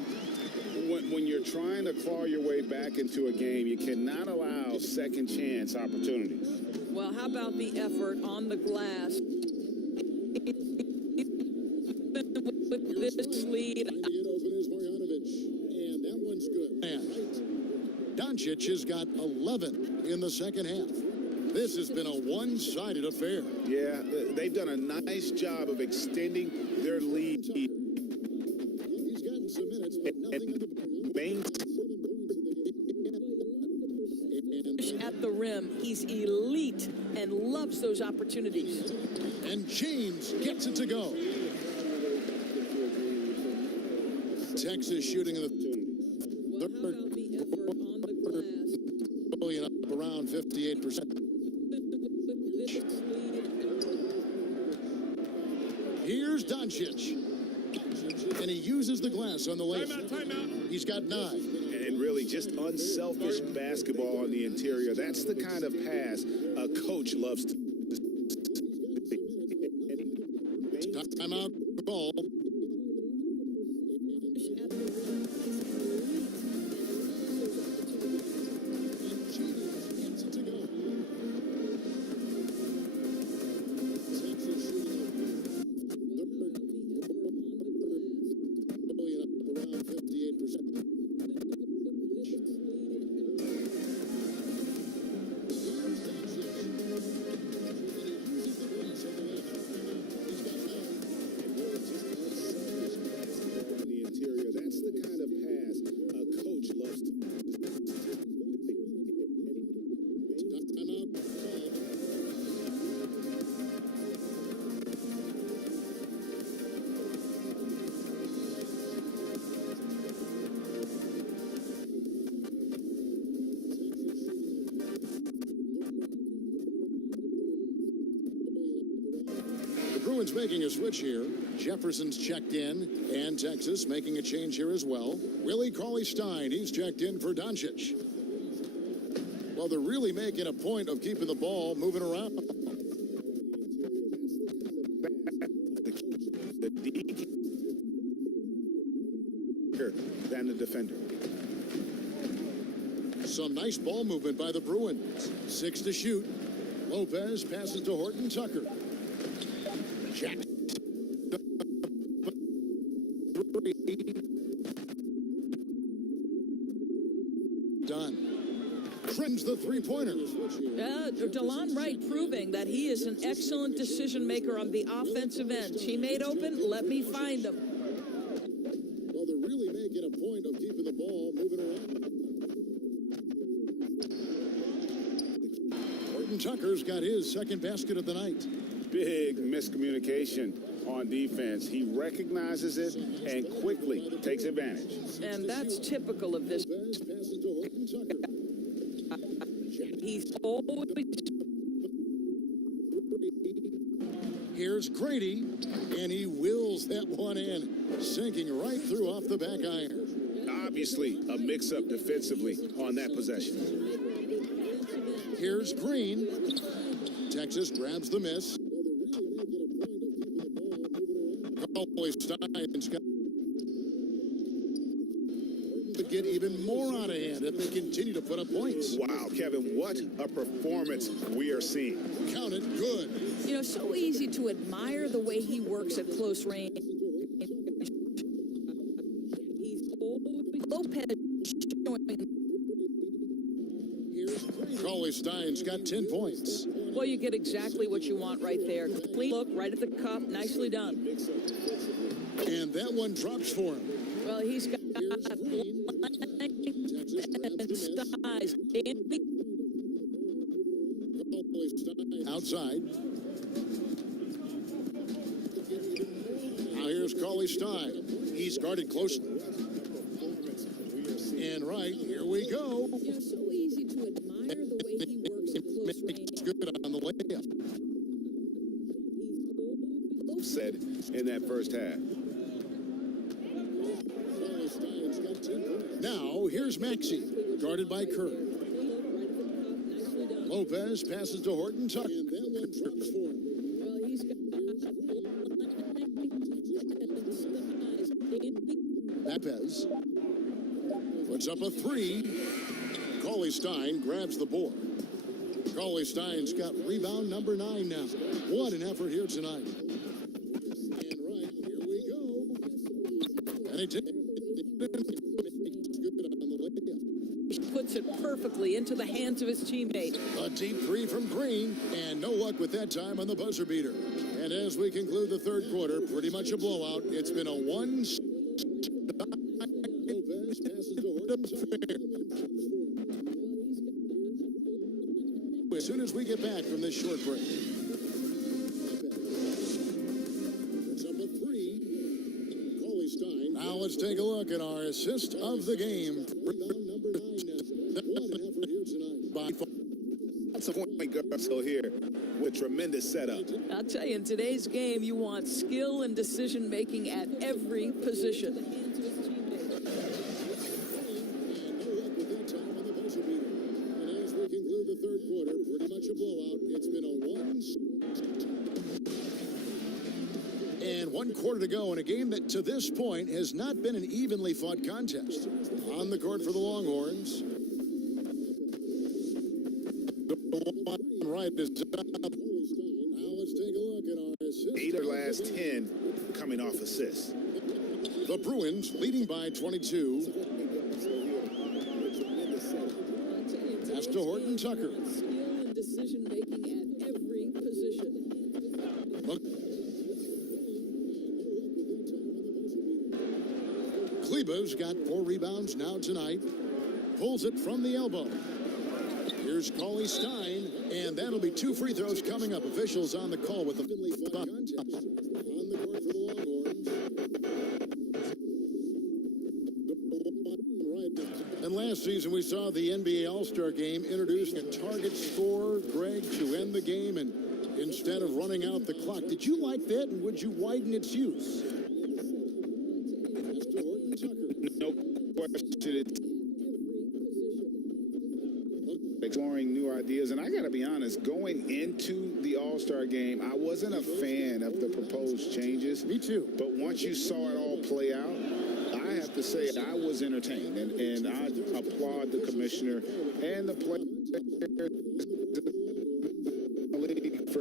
When you're trying to claw your way back into a game, you cannot allow second chance opportunities. Well, how about the effort on the glass? With this lead. Trying to get open is Marjanovic. And that one's good. And Doncic has got 11 in the second half. This has been a one-sided affair. Yeah, they've done a nice job of extending their lead. He's gotten some minutes, but nothing on the At the rim, he's elite and loves those opportunities. And James gets it to go. Texas shooting in the Well, how about the effort on the glass? up around 58%. Here's Doncic. And he uses the glass on the layup. Timeout. He's got 9. And really just unselfish basketball on the interior. That's the kind of pass a coach loves to. Timeout call. Bruins making a switch here. Jefferson's checked in, and Texas making a change here as well. Willie Cauley-Stein, he's checked in for Doncic. Well, they're really making a point of keeping the ball moving around. The D than the defender. Some nice ball movement by the Bruins. 6 to shoot. Lopez passes to Horton Tucker. Jack. Done. Trims the three-pointer. DeLon Wright proving that he is an excellent decision maker on the offensive end. Teammate open, let me find him. Well, they're really making a point of keeping the ball moving around. Horton Tucker's got his second basket of the night. Big miscommunication on defense. He recognizes it and quickly takes advantage. And that's typical of this. He's always... Here's Grady, and he wills that one in, sinking right through off the back iron. Obviously, a mix-up defensively on that possession. Here's Green. Texas grabs the miss. Cauley-Stein's got to get even more out of hand if they continue to put up points. Wow, Kevin, what a performance we are seeing. Count it, good. You know, so easy to admire the way he works at close range. He's always Lopez showing. Cauley-Stein's got 10 points. Well, you get exactly what you want right there. Clean look, right at the cup, nicely done. And that one drops for him. Well, he's got size. Outside. Now here's Cauley-Stein. He's guarded closely. And right, here we go. You know, so easy to admire the way he works at close range. Good on the layup. Said in that first half. Now, here's Maxey, guarded by Kerr. Lopez passes to Horton Tucker. And that one drops for him. Well, he's got Lopez puts up a three. Cauley-Stein grabs the board. Cauley-Stein's got rebound number 9 now. What an effort here tonight. And right, here we go. And he takes He puts it perfectly into the hands of his teammate. a deep three from Green, and no luck with that time on the buzzer beater. And as we conclude the third quarter, pretty much a blowout. It's been a one. As soon as we get back from this short break. It's up a three. Cauley-Stein. Now let's take a look at our assist of the game. That's a point guard still here with tremendous setup. I'll tell you, in today's game, you want skill and decision making at every position. And 1 quarter to go in a game that to this point has not been an evenly fought contest. On the court for the Longhorns. The right is up. Now let's take a look at our assists. 8 of last 10 coming off assists. The Bruins leading by 22. Pass to Horton Tucker. Skill and decision making at every position. Kleba's got 4 rebounds now tonight. Pulls it from the elbow. Here's Cauley-Stein, and that'll be 2 free throws coming up. Officials on the call with the Finley contest. On the court for the Longhorns. And last season we saw the NBA All-Star Game introducing a target scorer, Greg, to end the game, and in instead of running out the clock. Did you like that, and would you widen its use? No question. Exploring new ideas, and I got to be honest, going into the All-Star game, I wasn't a fan of the proposed changes. Me too. But once you saw it all play out, I have to say I was entertained, and I applaud the commissioner and the players for.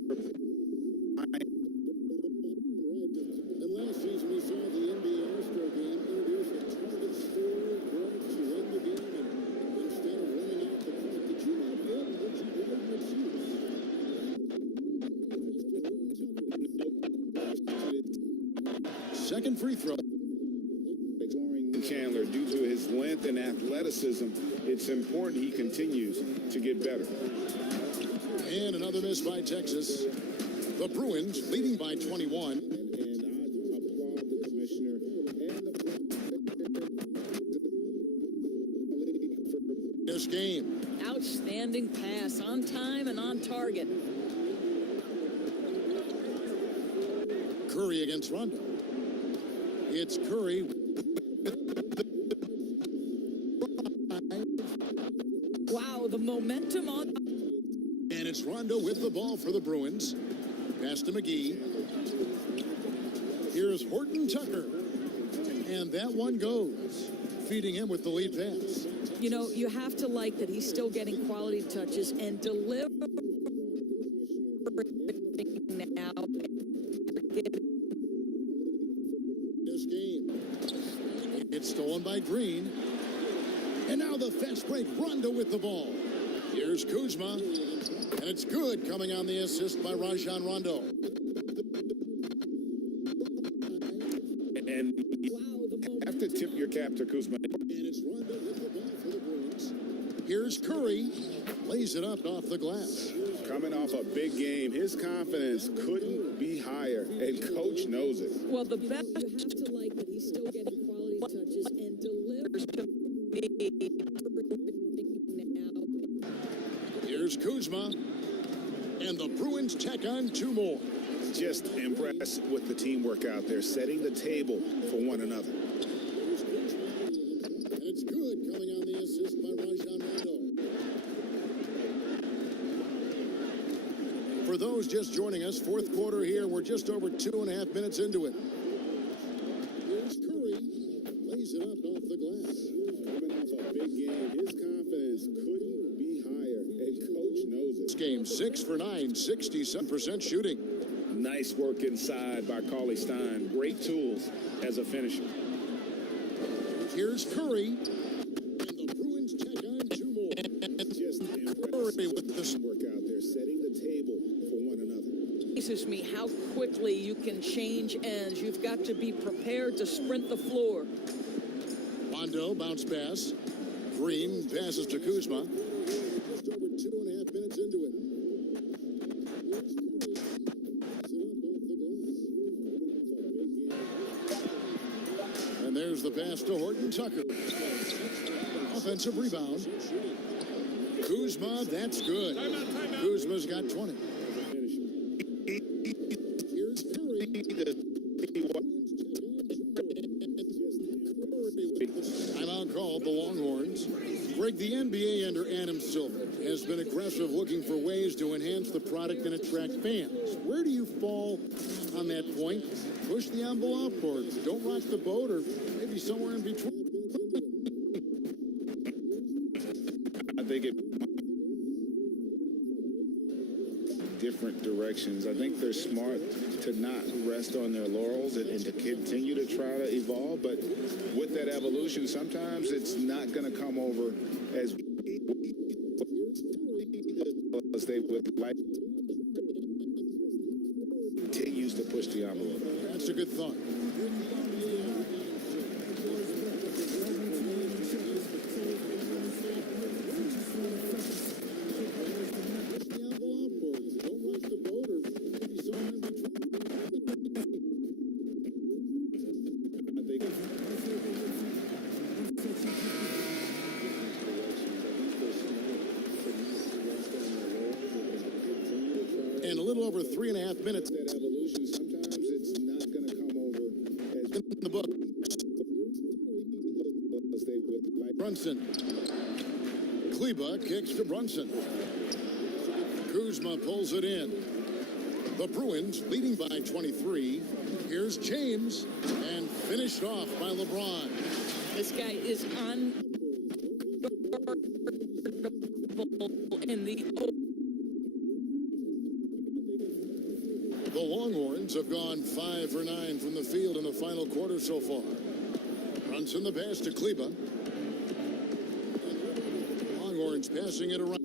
And last season we saw the NBA All-Star game introduce a target scorer approach to win the game, and instead of running out the clock, did you like that? Would you widen its use? Second free throw. Chandler, due to his length and athleticism, it's important he continues to get better. And another miss by Texas. The Bruins leading by 21. And I applaud the commissioner and the This game. Outstanding pass, on time and on target. Curry against Rondo. It's Curry. Wow, the momentum on. And it's Rondo with the ball for the Bruins. Pass to McGee. Here's Horton Tucker. And that one goes. Feeding him with the lead pass. You know, you have to like that he's still getting quality touches and delivering now. This game. It's stolen by Green. And now the fast break. Rondo with the ball. Here's Kuzma. And it's good, coming on the assist by Rajon Rondo. And you have to tip your cap to Kuzma. And it's Rondo with the ball for the Bruins. Here's Curry. Lays it up off the glass. Coming off a big game, his confidence couldn't be higher, and coach knows it. Well, the best. You have to like that he's still getting quality touches and delivers to me now. Here's Kuzma. And the Bruins tack on two more. Just impressed with the teamwork out there, setting the table for one another. And it's good, coming on the assist by Rajon Rondo. For those just joining us, fourth quarter here. We're just over 2.5 minutes into it. Here's Curry. Lays it up off the glass. Coming off a big game, his confidence couldn't be higher, and coach knows it. This game 6 for 9, 67% shooting. Nice work inside by Cauley Stein. Great tools as a finisher. Here's Curry. And the Bruins tack on two more. Just Curry with this work out there, setting the table for one another. Amazes me how quickly you can change ends. You've got to be prepared to sprint the floor. Rondo bounce pass. Green passes to Kuzma. Just over 2.5 minutes into it. And there's the pass to Horton Tucker. Offensive rebound. Kuzma, that's good. Kuzma's got 20. Here's Curry. Timeout called, the Longhorns. Greg, the NBA under Adam Silver has been aggressive, looking for ways to enhance the product and attract fans. Where do you fall on that point? Push the envelope, or don't rock the boat, or maybe somewhere in between? I think it different directions. I think they're smart to not rest on their laurels and to continue to try to evolve. But with that evolution, sometimes it's not going to come over as they would like. Continues to push the envelope. That's a good thought. little over 3.5 minutes That evolution, sometimes it's not going to come over as in the book. they would like. Brunson. Kleba kicks to Brunson. Kuzma pulls it in. The Bruins leading by 23. Here's James, and finished off by LeBron. This guy is on in the. The Longhorns have gone 5 for 9 from the field in the final quarter so far. Brunson the pass to Kleba. Longhorns passing it around.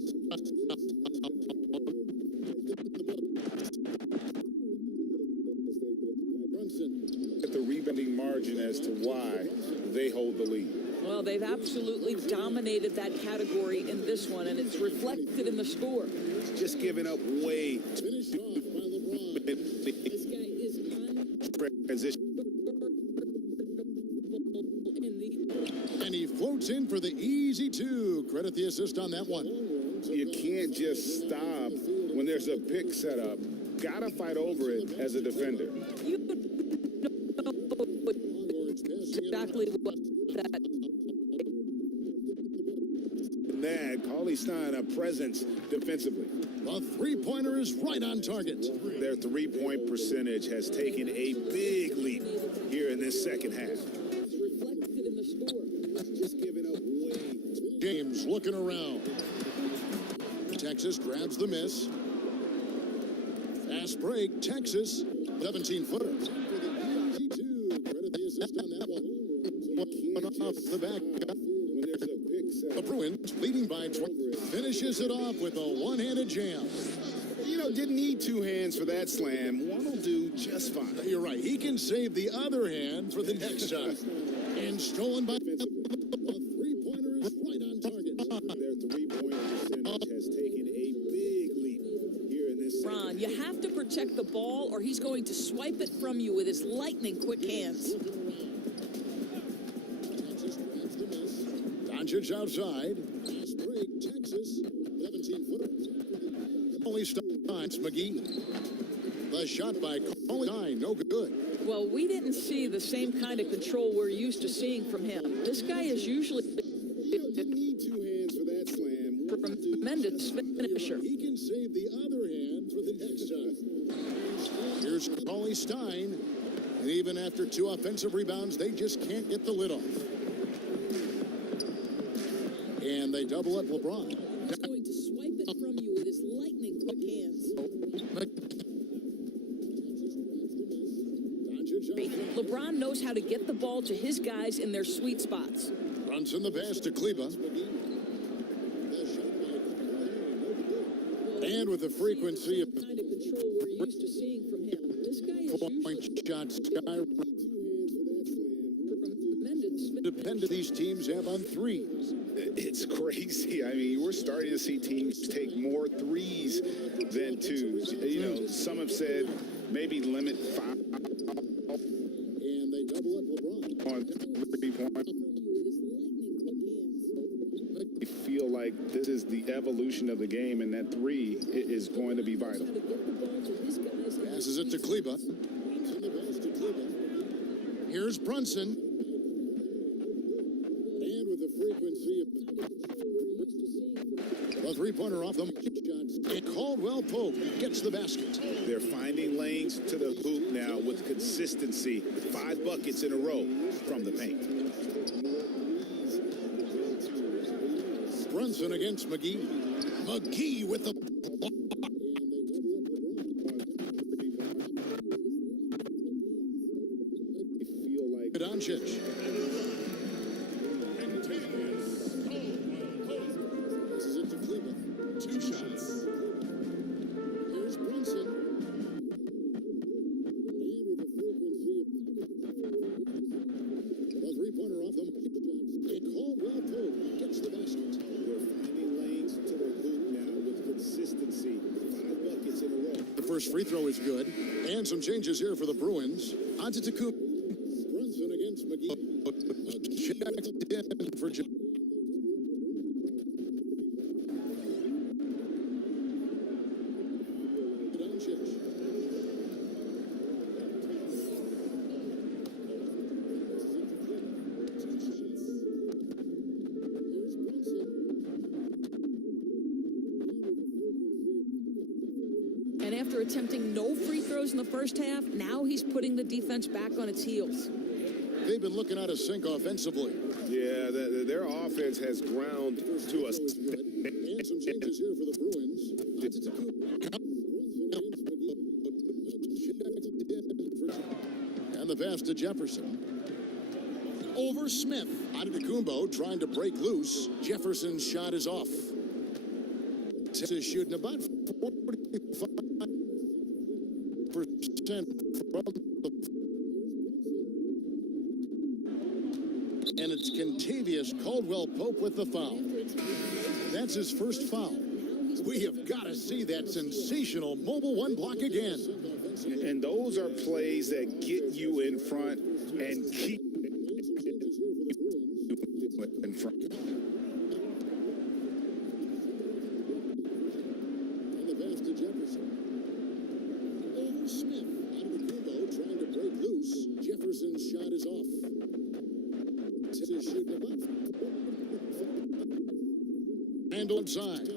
At the rebounding margin as to why they hold the lead. Well, they've absolutely dominated that category in this one, and it's reflected in the score. Just giving up way Finished off by LeBron. This guy is on transition. in the. And he floats in for the easy two. Credit the assist on that one. You can't just stop when there's a pick set up. Gotta fight over it as a defender. You know exactly what that. Nag, Cauley Stein, a presence defensively. The three-pointer is right on target. Their three-point percentage has taken a big leap here in this second half. It's reflected in the score. Just giving up way. James looking around. Texas grabs the miss. Fast break, Texas, 17-footer. Credit the assist on that one. One off the back. When there's a pick set The Bruins leading by 20. Finishes it off with a one-handed jam. You know, didn't need two hands for that slam. One will do just fine. You're right. He can save the other hand for the next shot. And stolen by the three-pointer is right on target. Their three-point percentage has taken a big leap here in this. Ron, you have to protect the ball, or he's going to swipe it from you with his lightning-quick hands. Doncic outside. Fast break, Texas, 17-footer. Cauley Stein, McGee. The shot by Cauley Stein, no good. Well, we didn't see the same kind of control we're used to seeing from him. This guy is usually Didn't need two hands for that slam. a tremendous finisher. He can save the other hand for the next shot. Here's Cauley Stein. And even after 2 offensive rebounds, they just can't get the lid off. And they double up LeBron. He's going to swipe it from you with his lightning-quick hands. LeBron knows how to get the ball to his guys in their sweet spots. Brunson the pass to Kleba. And with the frequency of Kind of control we're used to seeing from him. This guy is point shots, tremendous. dependent these teams have on threes. It's crazy. I mean, we're starting to see teams take more threes than twos. You know, some have said maybe limit 5 And they double up LeBron. on 3-point. I feel like this is the evolution of the game, and that 3 is going to be vital. Passes it to Kleba. Here's Brunson. And with the frequency of the three-pointer off them. And Caldwell Pope gets the basket. They're finding lanes to the hoop now with consistency. 5 buckets in a row from the paint. Brunson against McGee. McGee with the Doncic. This is it to Kleba. 2 shots. Here's Brunson. And with the frequency of the three-pointer off them. And Caldwell Pope gets the basket. They're finding lanes to the hoop now with consistency. 5 buckets in a row. The first free throw is good. And some changes here for the Bruins. Antetokounmpo. Brunson against McGee. Checked in for Doncic. attempting no free throws in the first half. Now he's putting the defense back on its heels. They've been looking out of sync offensively. Yeah, their offense has ground to us. And some changes here for the Bruins. And the pass to Jefferson. Over Smith. Antetokounmpo trying to break loose. Jefferson's shot is off. Texas shooting about 45% from the. And it's Kentavious Caldwell-Pope with the foul. That's his first foul. We have got to see that sensational mobile one block again. And those are plays that get you in front and keep in front. And the pass to Jefferson. Over Smith. Antetokounmpo trying to break loose. Jefferson's shot is off. Texas shooting about. And onside.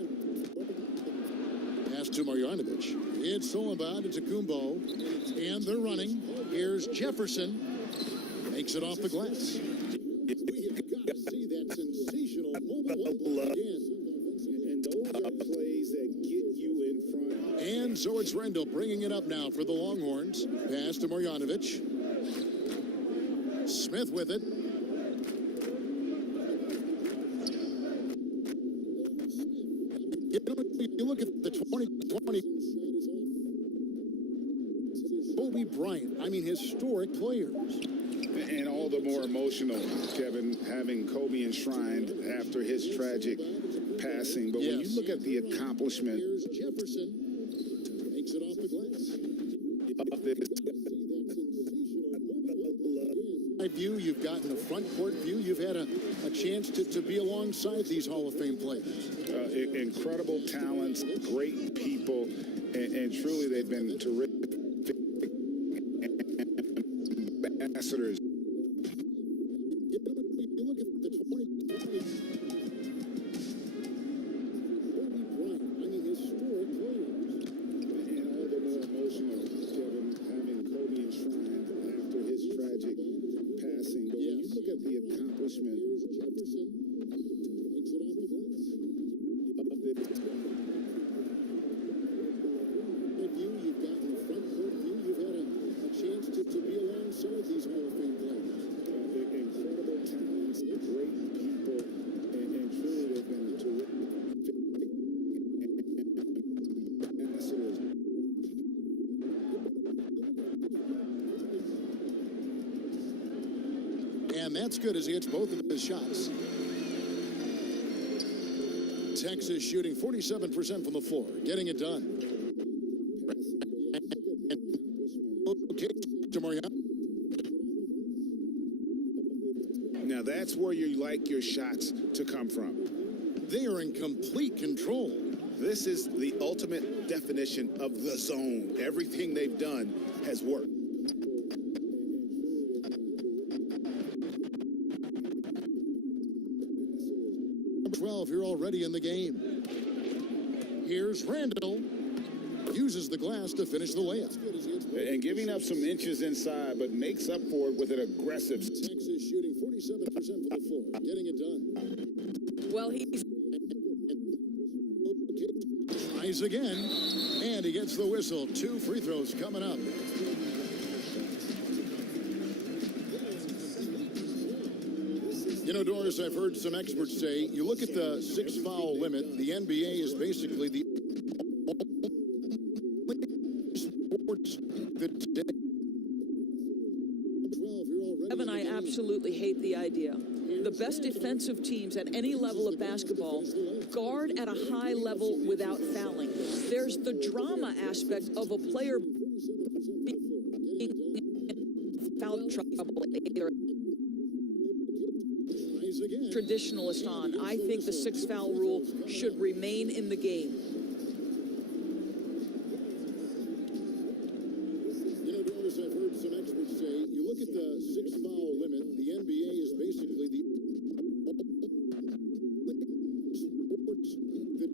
Pass to Marjanovic. It's Solomon to Kumbo. And they're running. Here's Jefferson. Makes it off the glass. We've got to see that sensational mobile one again. And those are plays that get you in front. And so it's Rendell bringing it up now for the Longhorns. Pass to Marjanovic. Smith with it. You look at the 2020 Kobe Bryant. I mean, historic players. And all the more emotional, Kevin, having Kobe enshrined after his tragic passing. But when you look at the accomplishment. Here's Jefferson. Makes it off the glass. View, you've gotten a front court view. You've had a chance to be alongside these Hall of Fame players. Incredible talents, great people, and truly they've been terrific ambassadors. You look at the 2020 Kobe Bryant. I mean, historic players. And all the more emotional, Kevin, having Kobe enshrined after his tragic passing. But when you look at the accomplishment. Here's Jefferson. Makes it off the glass. You've gotten a front court view. You've had a chance to be alongside these Hall of Fame players. Incredible talents, great people, and truly they've been terrific ambassadors. And that's good as he hits both of his shots. Texas shooting 47% from the floor, getting it done. Okay, to Mariano. Now that's where you like your shots to come from. They are in complete control. This is the ultimate definition of the zone. Everything they've done has worked. 12 here already in the game. Here's Randall. Uses the glass to finish the layup. And giving up some inches inside, but makes up for it with an aggressive. Texas shooting 47% from the floor, getting it done. Well, he's tries again, and he gets the whistle. 2 free throws coming up. You know, Doris, I've heard some experts say, you look at the 6-foul limit, the NBA is basically the sports that Evan, I absolutely hate the idea. The best defensive teams at any level of basketball guard at a high level without fouling. There's the drama aspect of a player being in foul trouble. Traditionalist on. I think the 6-foul rule should remain in the game. You know, Doris, I've heard some experts say, you look at the 6-foul limit, the NBA is basically the sports that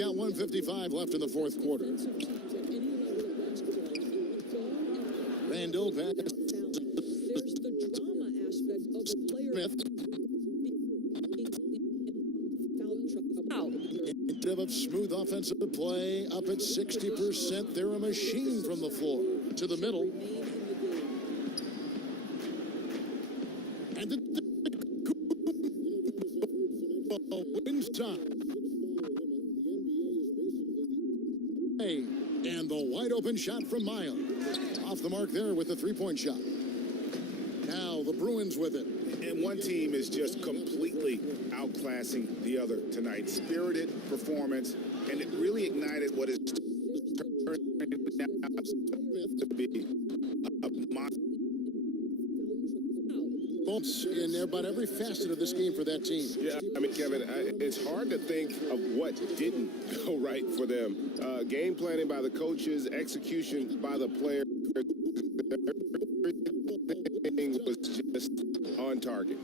got 1:55 left in the fourth quarter. Randall pass. There's the drama aspect of the player. Smith. Instead of smooth offensive play, up at 60%. They're a machine from the floor to the middle. And the inside. And the wide open shot from Miles. Off the mark there with the three-point shot. Now the Bruins with it. And one team is just completely outclassing the other tonight. Spirited performance, and it really ignited what is turning out to be a bumps in there about every facet of this game for that team. Yeah, I mean, Kevin, it's hard to think of what didn't go right for them. Game planning by the coaches, execution by the players. Everything was just on target.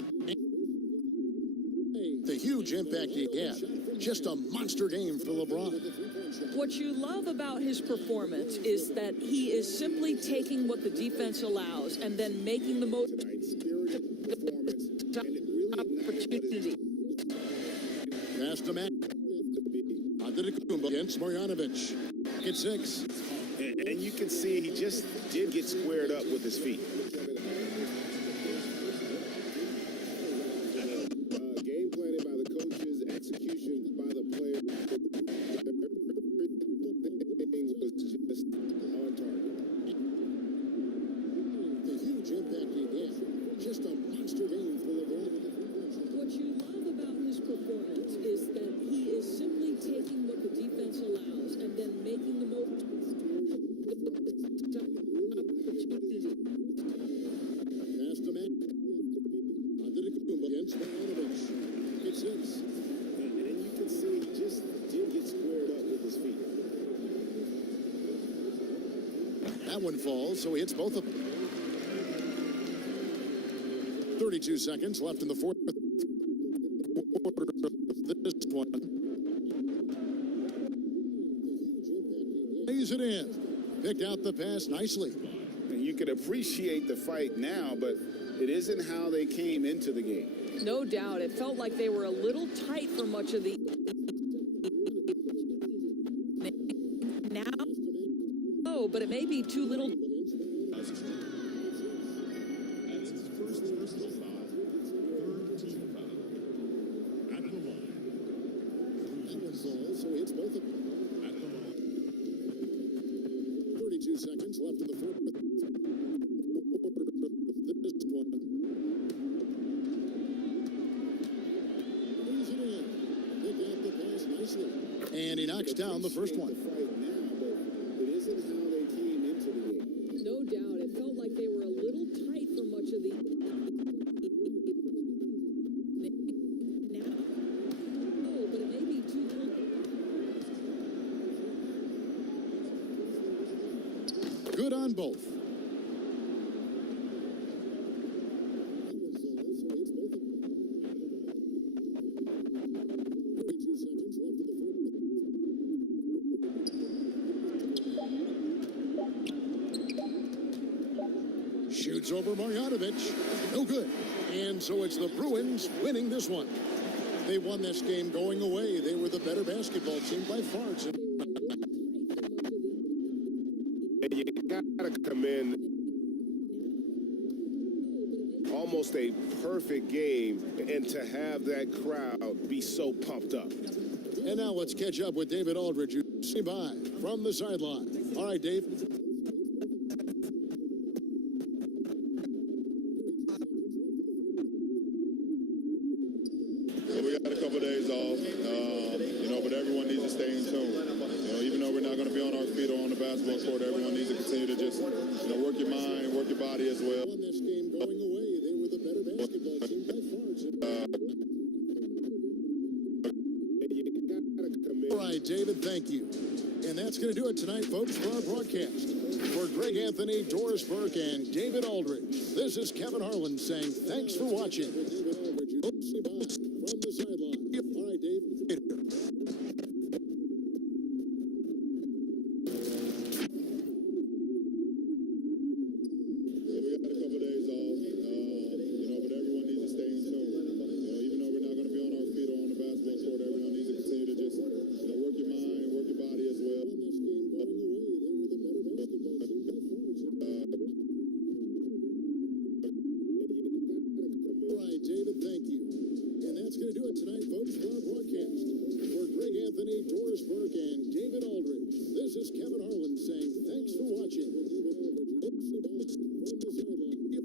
The huge impact he had. Just a monster game for LeBron. What you love about his performance is that he is simply taking what the defense allows and then making the most opportunity. Pass to Matt. Antetokounmpo against Marjanovic. At 6. And you can see he just did get squared up with his feet. Game planning by the coaches, execution by the players. Everything was just on target. The huge impact he had. Just a monster game for LeBron. What you love about his performance is that he is simply taking what the defense allows and then making the most opportunity. Pass to Matt. Antetokounmpo against Marjanovic. At 6. And you can see he just did get squared up with his feet. That one falls, so he hits both of them. 32 seconds left in the fourth quarter of this one. Lays it in. Picked out the pass nicely. And you could appreciate the fight now, but it isn't how they came into the game. No doubt. It felt like they were a little tight for much of the now. Oh, but it may be too little. So it's both of them. 32 seconds left in the fourth quarter of this one. Brings it in. Picked out the pass nicely. And he knocks down the first one. It isn't how they came into the game. No doubt. It felt like they were a little tight for much of the now. Oh, but it may be too little. Good on both. Shoots over Marjanovic. No good. And so it's the Bruins winning this one. They won this game going away. They were the better basketball team by far. And you gotta commend almost a perfect game, and to have that crowd be so pumped up. And now let's catch up with David Aldridge, who's by from the sideline. All right, Dave. So we got a couple of days off, but everyone needs to stay in tune. Even though we're not going to be on our feet or on the basketball court, everyone needs to continue to just, work your mind, work your body as well. Won this game going away. They were the better basketball team by far. All right, David, thank you. And that's going to do it tonight, folks, for our broadcast. For Greg Anthony, Doris Burke, and David Aldridge, this is Kevin Harlan saying thanks for watching. From the sideline. All right, Dave. comes from